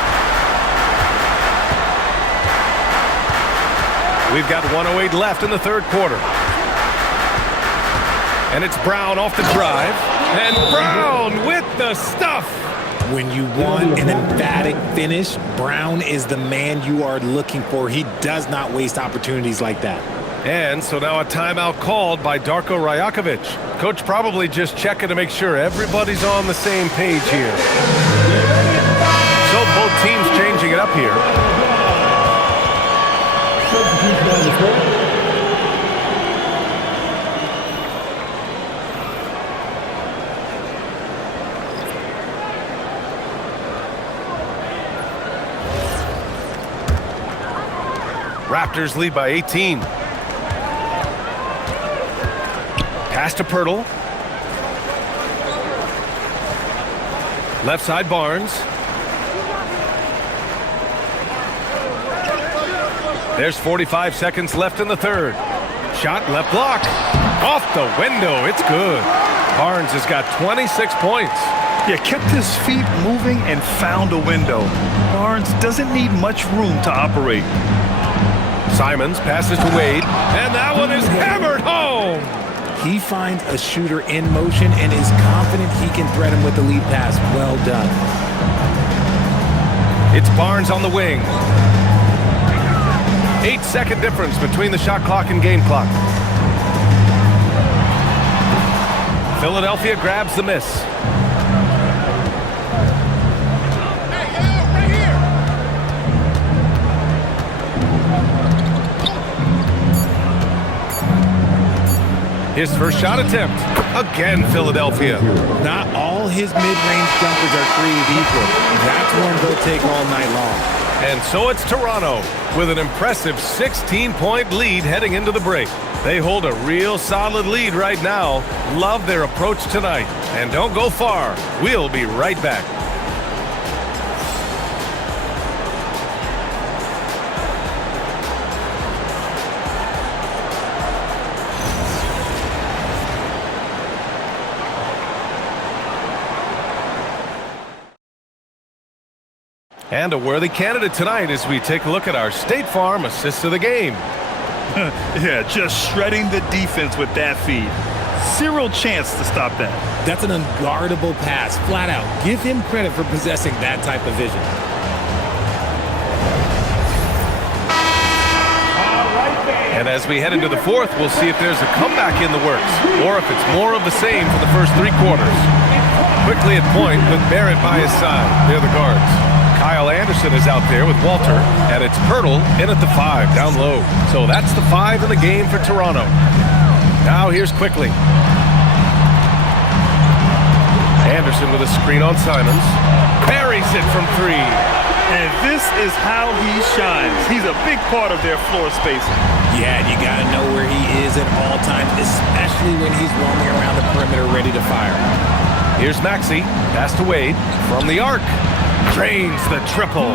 We've got 1:08 left in the third quarter. And it's Brown off the drive. And Brown with the stuff. When you want an emphatic finish, Brown is the man you are looking for. He does not waste opportunities like that. And so now a timeout called by Darko Rajakovic. Coach probably just checking to make sure everybody's on the same page here. So both teams changing it up here. Raptors lead by 18. Pass to Pirtle. Left side Barnes. There's 45 seconds left in the third. Shot left block. Off the window. It's good. Barnes has got 26 points. Yeah, kept his feet moving and found a window. Barnes doesn't need much room to operate. Simons passes to Wade, and that one is hammered home. He finds a shooter in motion and is confident he can thread him with the lead pass. Well done. It's Barnes on the wing. 8-second difference between the shot clock and game clock. Philadelphia grabs the miss. His first shot attempt. Again, Philadelphia. Not all his mid-range jumpers are created equal. That's one they'll take all night long. And so it's Toronto with an impressive 16-point lead heading into the break. They hold a real solid lead right now. Love their approach tonight. And don't go far. We'll be right back. And a worthy candidate tonight as we take a look at our State Farm assist of the game. Yeah, just shredding the defense with that feed. Zero chance to stop that. That's an unguardable pass, flat out. Give him credit for possessing that type of vision. And as we head into the fourth, we'll see if there's a comeback in the works or if it's more of the same for the first 3 quarters. Quickly at point with Barrett by his side. They're the guards. Kyle Anderson is out there with Walter, and it's Pirtle in at the 5, down low. So that's the 5 in the game for Toronto. Now here's quickly. Anderson with a screen on Simons. Buries it from 3. And this is how he shines. He's a big part of their floor spacing. Yeah, you got to know where he is at all times, especially when he's roaming around the perimeter ready to fire. Here's Maxey. Pass to Wade from the arc. Drains the triple.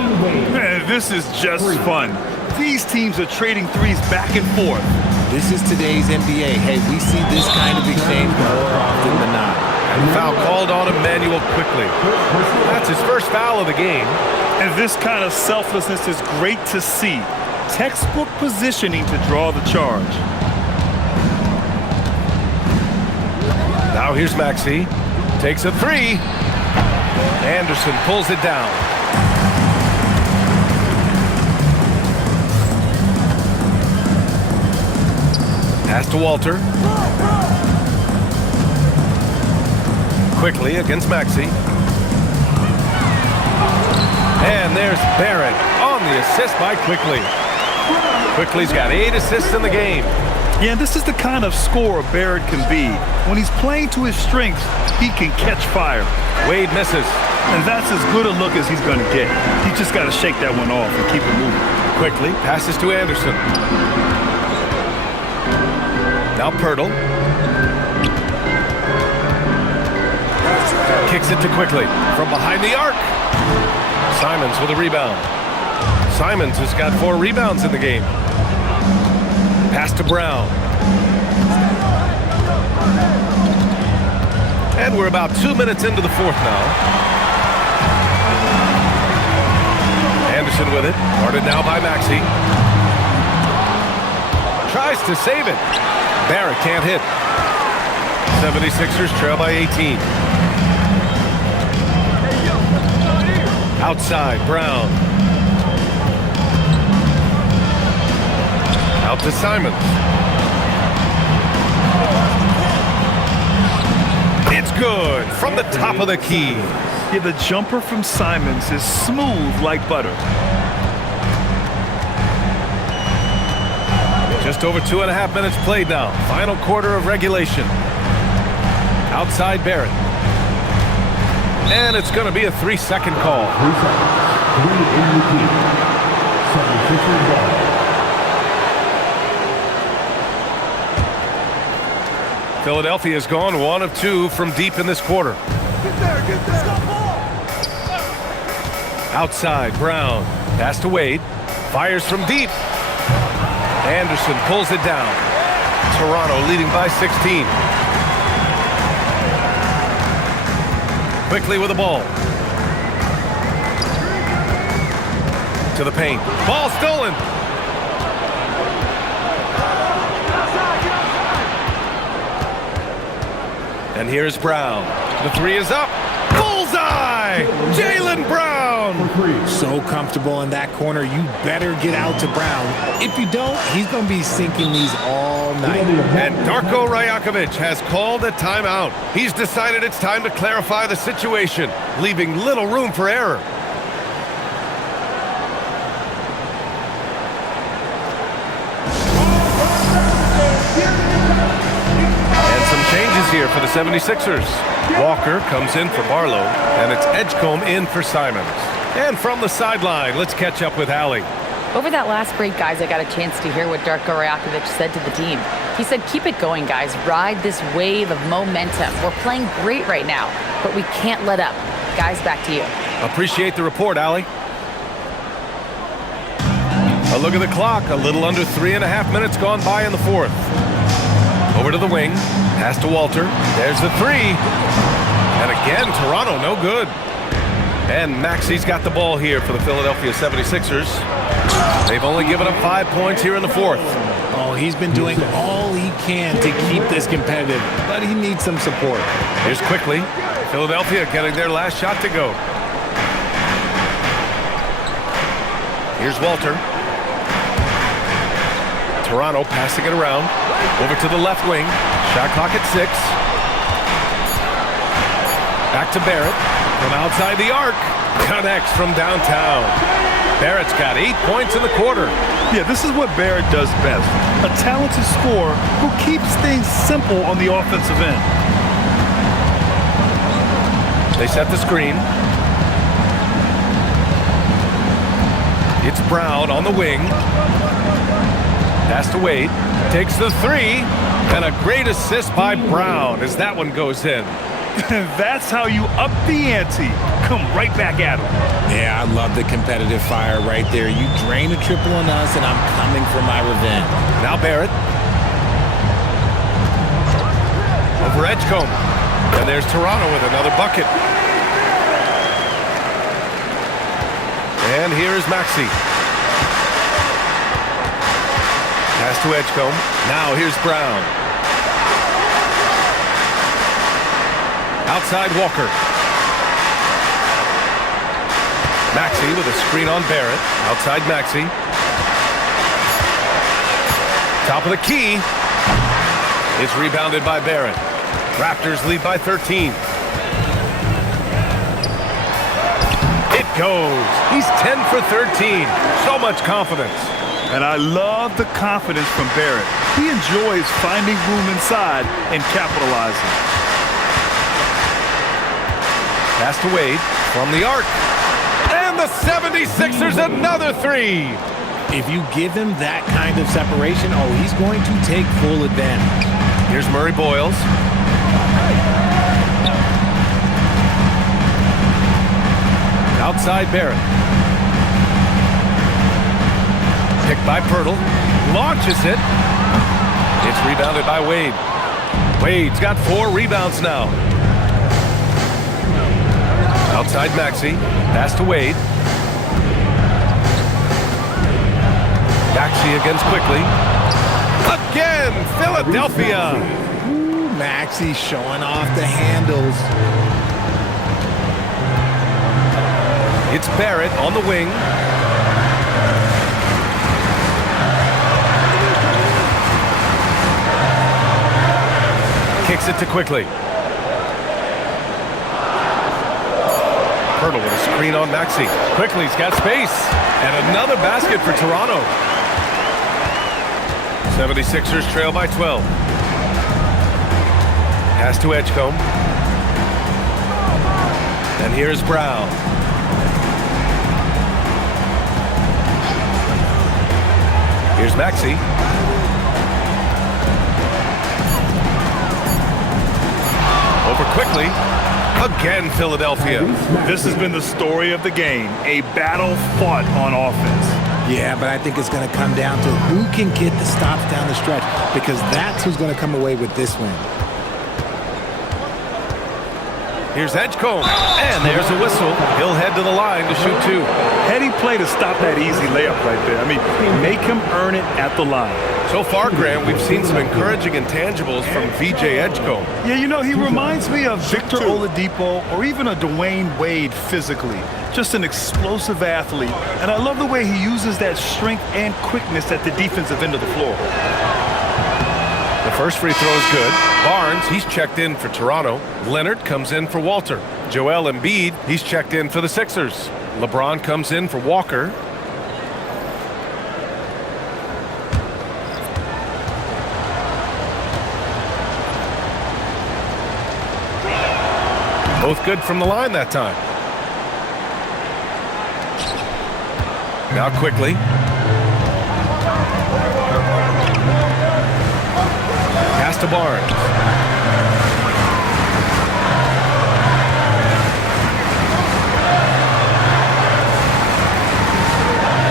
Man, this is just fun. These teams are trading threes back and forth. This is today's NBA. Hey, we see this kind of exchange more often than not. And foul called on Emmanuel quickly. That's his first foul of the game. And this kind of selflessness is great to see. Textbook positioning to draw the charge. Now here's Maxey. Takes a three. Anderson pulls it down. Pass to Walter. Quickly against Maxey. And there's Barrett on the assist by Quickly. Quickly's got 8 assists in the game. Yeah, this is the kind of scorer Barrett can be. When he's playing to his strengths, he can catch fire. Wade misses. And that's as good a look as he's going to get. He's just got to shake that one off and keep it moving. Quickly passes to Anderson. Now Pirtle. Kicks it to Quickly from behind the arc. Simons with a rebound. Simons has got 4 rebounds in the game. Pass to Brown. And we're about 2 minutes into the fourth now. Anderson with it. Guarded now by Maxey. Tries to save it. Barrett can't hit. 76ers trail by 18. Outside, Brown. Out to Simons. It's good from the top of the key. Yeah, the jumper from Simons is smooth like butter. Just over 2.5 minutes played now. Final quarter of regulation. Outside Barrett. And it's going to be a 3-second call. 3 seconds. 3 in the key. 76ers ball. Philadelphia's gone 1 of 2 from deep in this quarter. Get there. Outside, Brown. Pass to Wade. Fires from deep. Anderson pulls it down. Toronto leading by 16. Quickly with the ball. To the paint. Ball stolen. And here's Brown. The 3 is up. Bullseye! Jaylen Brown! So comfortable in that corner. You better get out to Brown. If you don't, he's going to be sinking these all night. And Darko Rajakovic has called a timeout. He's decided it's time to clarify the situation, leaving little room for error. Changes here for the 76ers. Walker comes in for Barlow, and it's Edgecombe in for Simons. And from the sideline, let's catch up with Allie. Over that last break, guys, I got a chance to hear what Darko Rajakovic said to the team. He said, keep it going, guys. Ride this wave of momentum. We're playing great right now, but we can't let up. Guys, back to you. Appreciate the report, Allie. A look at the clock. A little under 3.5 minutes gone by in the fourth. Over to the wing. Pass to Walter. There's the 3. And again, Toronto, no good. And Maxey's got the ball here for the Philadelphia 76ers. They've only given up 5 points here in the fourth. Oh, he's been doing all he can to keep this competitive, but he needs some support. Here's Quickly. Philadelphia getting their last shot to go. Here's Walter. Toronto passing it around. Over to the left wing. Shot clock at 6. Back to Barrett. From outside the arc. Connects from downtown. Barrett's got 8 points in the quarter. Yeah, this is what Barrett does best. A talented scorer who keeps things simple on the offensive end. They set the screen. It's Brown on the wing. Pass to Wade. Takes the 3. And a great assist by Brown as that one goes in. That's how you up the ante. Come right back at him. Yeah, I love the competitive fire right there. You drain a triple on us, and I'm coming for my revenge. Now Barrett. Over Edgecombe. And there's Toronto with another bucket. And here is Maxey. Pass to Edgecombe. Now here's Brown. Outside Walker. Maxey with a screen on Barrett. Outside Maxey. Top of the key. It's rebounded by Barrett. Raptors lead by 13. It goes. He's 10 for 13. So much confidence. And I love the confidence from Barrett. He enjoys finding room inside and capitalizing. Pass to Wade from the arc. And the 76ers another three. If you give him that kind of separation, oh, he's going to take full advantage. Here's Murray Boyles. Outside Barrett. Picked by Pirtle. Launches it. It's rebounded by Wade. Wade's got 4 rebounds now. Outside Maxey. Pass to Wade. Maxey against Quickly. Again, Philadelphia. Ooh, Maxey showing off the handles. It's Barrett on the wing. Kicks it to Quickly. Pirtle with a screen on Maxey. Quickly's got space. And another basket for Toronto. 76ers trail by 12. Pass to Edgecombe. And here's Brown. Here's Maxey. Over Quickly. Again, Philadelphia. This has been the story of the game. A battle fought on offense. Yeah, but I think it's going to come down to who can get the stops down the stretch, because that's who's going to come away with this win. Here's Edgecombe. And there's a whistle. He'll head to the line to shoot 2. Heady play to stop that easy layup right there. I mean, make him earn it at the line. So far, Graham, we've seen some encouraging intangibles from VJ Edgecombe. Yeah, you know, he reminds me of Victor Oladipo or even a Dwayne Wade physically. Just an explosive athlete. And I love the way he uses that strength and quickness at the defensive end of the floor. The first free throw is good. Barnes, he's checked in for Toronto. Leonard comes in for Walter. Joel Embiid, he's checked in for the Sixers. LeBron comes in for Walker. Both good from the line that time. Now Quickly. Pass to Barnes.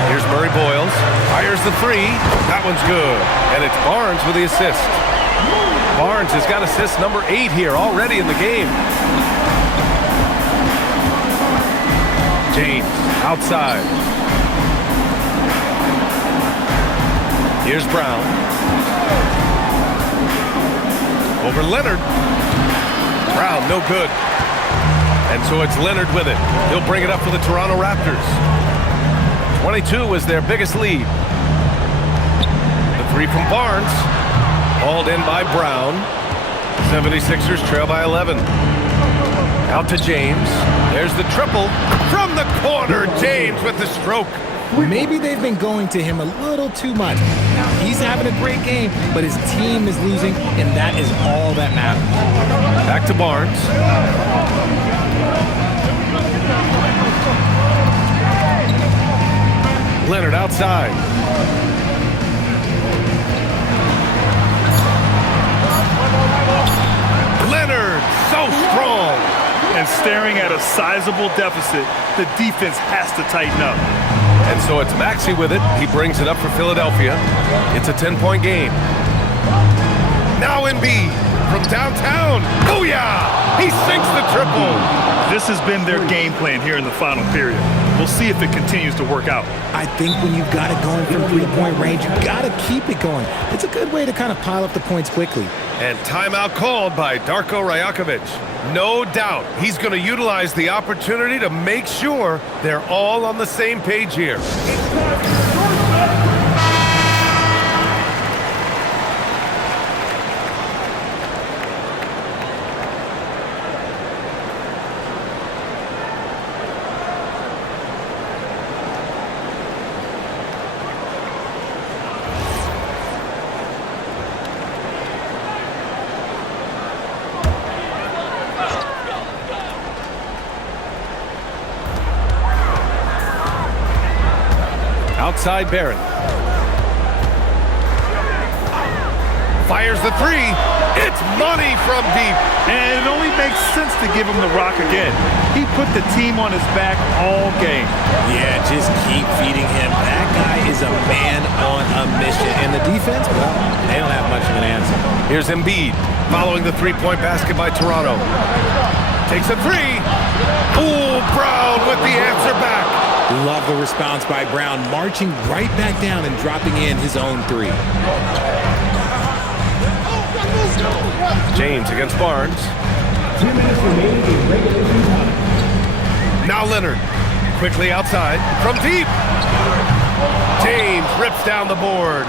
Here's Murray Boyles. Fires the 3. That one's good. And it's Barnes with the assist. Barnes has got assist number 8 here already in the game. James outside. Here's Brown. Over Leonard. Brown, no good. And so it's Leonard with it. He'll bring it up for the Toronto Raptors. 22 is their biggest lead. The 3 from Barnes. Hauled in by Brown. 76ers trail by 11. Out to James. There's the triple from the corner. James with the stroke. Maybe they've been going to him a little too much. Now, he's having a great game, but his team is losing, and that is all that matters. Back to Barnes. Leonard outside. Leonard, so strong. staring at a sizable deficit. The defense has to tighten up. And so it's Maxey with it. He brings it up for Philadelphia. It's a 10-point game. Now Embiid from downtown. Booyah! He sinks the triple. This has been their game plan here in the final period. We'll see if it continues to work out. I think when you've got it going from three-point range, you've got to keep it going. It's a good way to kind of pile up the points quickly. And timeout called by Darko Rajakovic. No doubt he's going to utilize the opportunity to make sure they're all on the same page here. Outside Barron. Fires the three. It's money from deep. And it only makes sense to give him the rock again. He put the team on his back all game. Yeah, just keep feeding him. That guy is a man on a mission. And the defense, well, they don't have much of an answer. Here's Embiid following the three-point basket by Toronto. Takes a three. Ooh, Brown with the answer back. Love the response by Brown, marching right back down and dropping in his own three. James against Barnes. 2 minutes remaining in regulation time. Now Leonard. Quickly outside from deep. James rips down the board.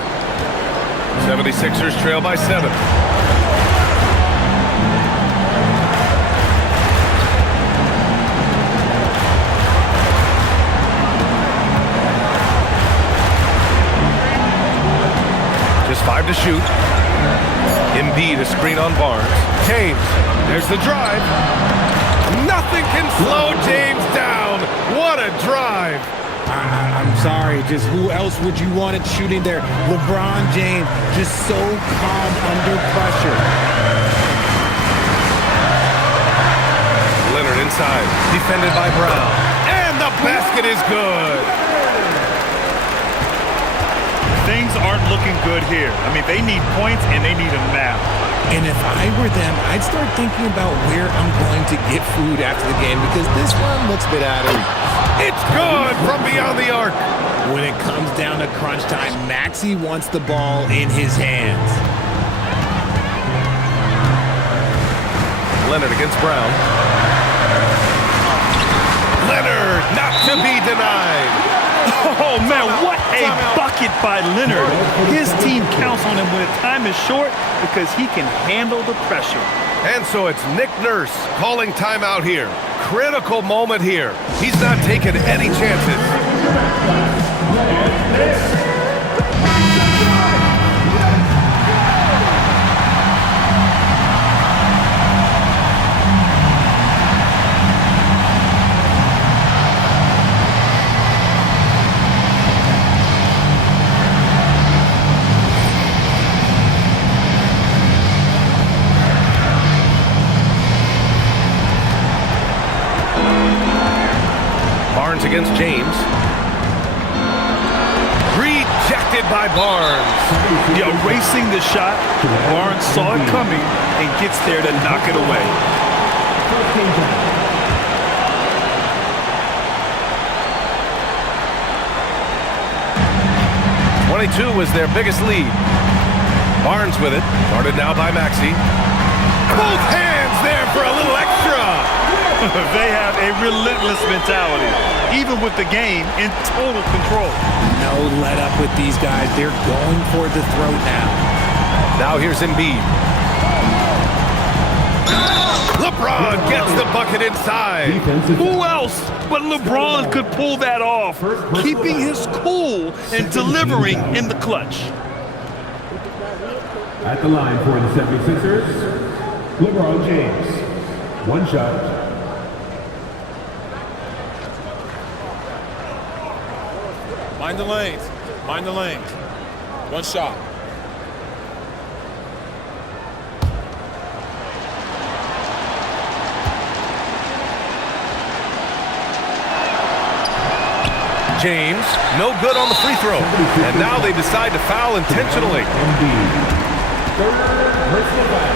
76ers trail by 7. Just 5 to shoot. Embiid a screen on Barnes. James, there's the drive. Nothing can slow James down. What a drive. I'm sorry, just who else would you want it shooting there? LeBron James, just so calm under pressure. Leonard inside, defended by Brown. And the basket is good. Things aren't looking good here. I mean, they need points, and they need them now. And if I were them, I'd start thinking about where I'm going to get food after the game because this one looks a bit out of reach. It's good from beyond the arc. When it comes down to crunch time, Maxey wants the ball in his hands. Leonard against Brown. Leonard not to be denied. Oh, man, what a bucket by Leonard. His team counts on him when time is short because he can handle the pressure. And so it's Nick Nurse calling timeout here. Critical moment here. He's not taking any chances. Barnes against James. Rejected by Barnes. Yeah, erasing the shot. Barnes saw it coming and gets there to knock it away. 22 was their biggest lead. Barnes with it. Guarded now by Maxey. Both hands there for a little extra. They have a relentless mentality, even with the game in total control. No let up with these guys. They're going for the throat now. Now here's Embiid. LeBron gets the bucket inside. Who else but LeBron could pull that off, keeping his cool and delivering in the clutch. At the line for the 76ers, LeBron James. One shot. Mind the lanes. Mind the lanes. One shot. James, no good on the free throw. And now they decide to foul intentionally. Third personal foul.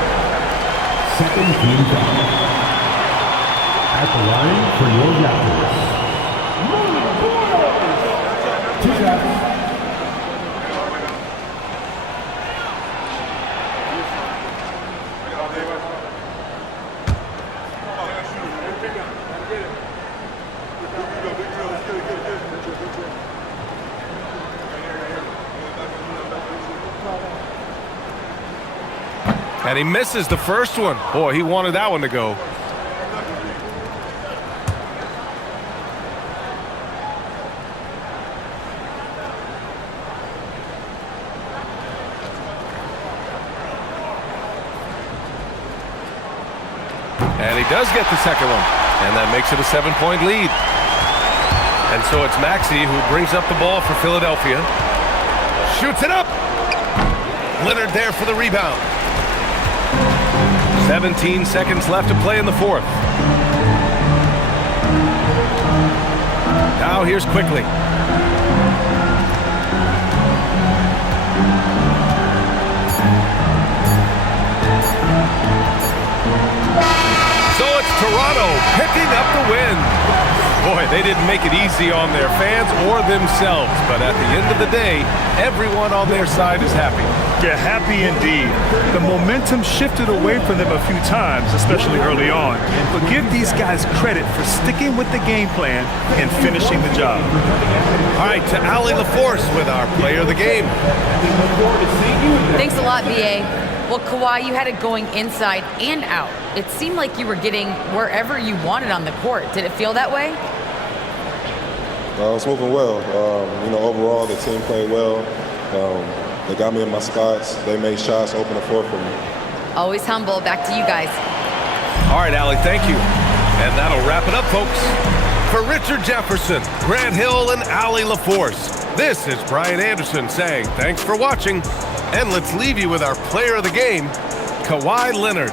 Second team foul. At the line for your Raptors. Two shots. And he misses the first one. Boy, he wanted that one to go. And he does get the second one. And that makes it a 7-point lead. And so it's Maxey who brings up the ball for Philadelphia. Shoots it up. Leonard there for the rebound. 17 seconds left to play in the fourth. Now here's Quickly. So it's Toronto picking up the win. Boy, they didn't make it easy on their fans or themselves, but at the end of the day, everyone on their side is happy. Yeah, happy indeed. The momentum shifted away from them a few times, especially early on. But give these guys credit for sticking with the game plan and finishing the job. All right, to Allie LaForce with our player of the game. Thanks a lot, BA. Well, Kawhi, you had it going inside and out. It seemed like you were getting wherever you wanted on the court. Did it feel that way? It was moving well. Overall, the team played well. They got me in my spots. They made shots, open the floor for me. Always humble. Back to you guys. All right, Allie, thank you. And that'll wrap it up, folks. For Richard Jefferson, Grant Hill, and Allie LaForce, this is Brian Anderson saying thanks for watching. And let's leave you with our player of the game, Kawhi Leonard.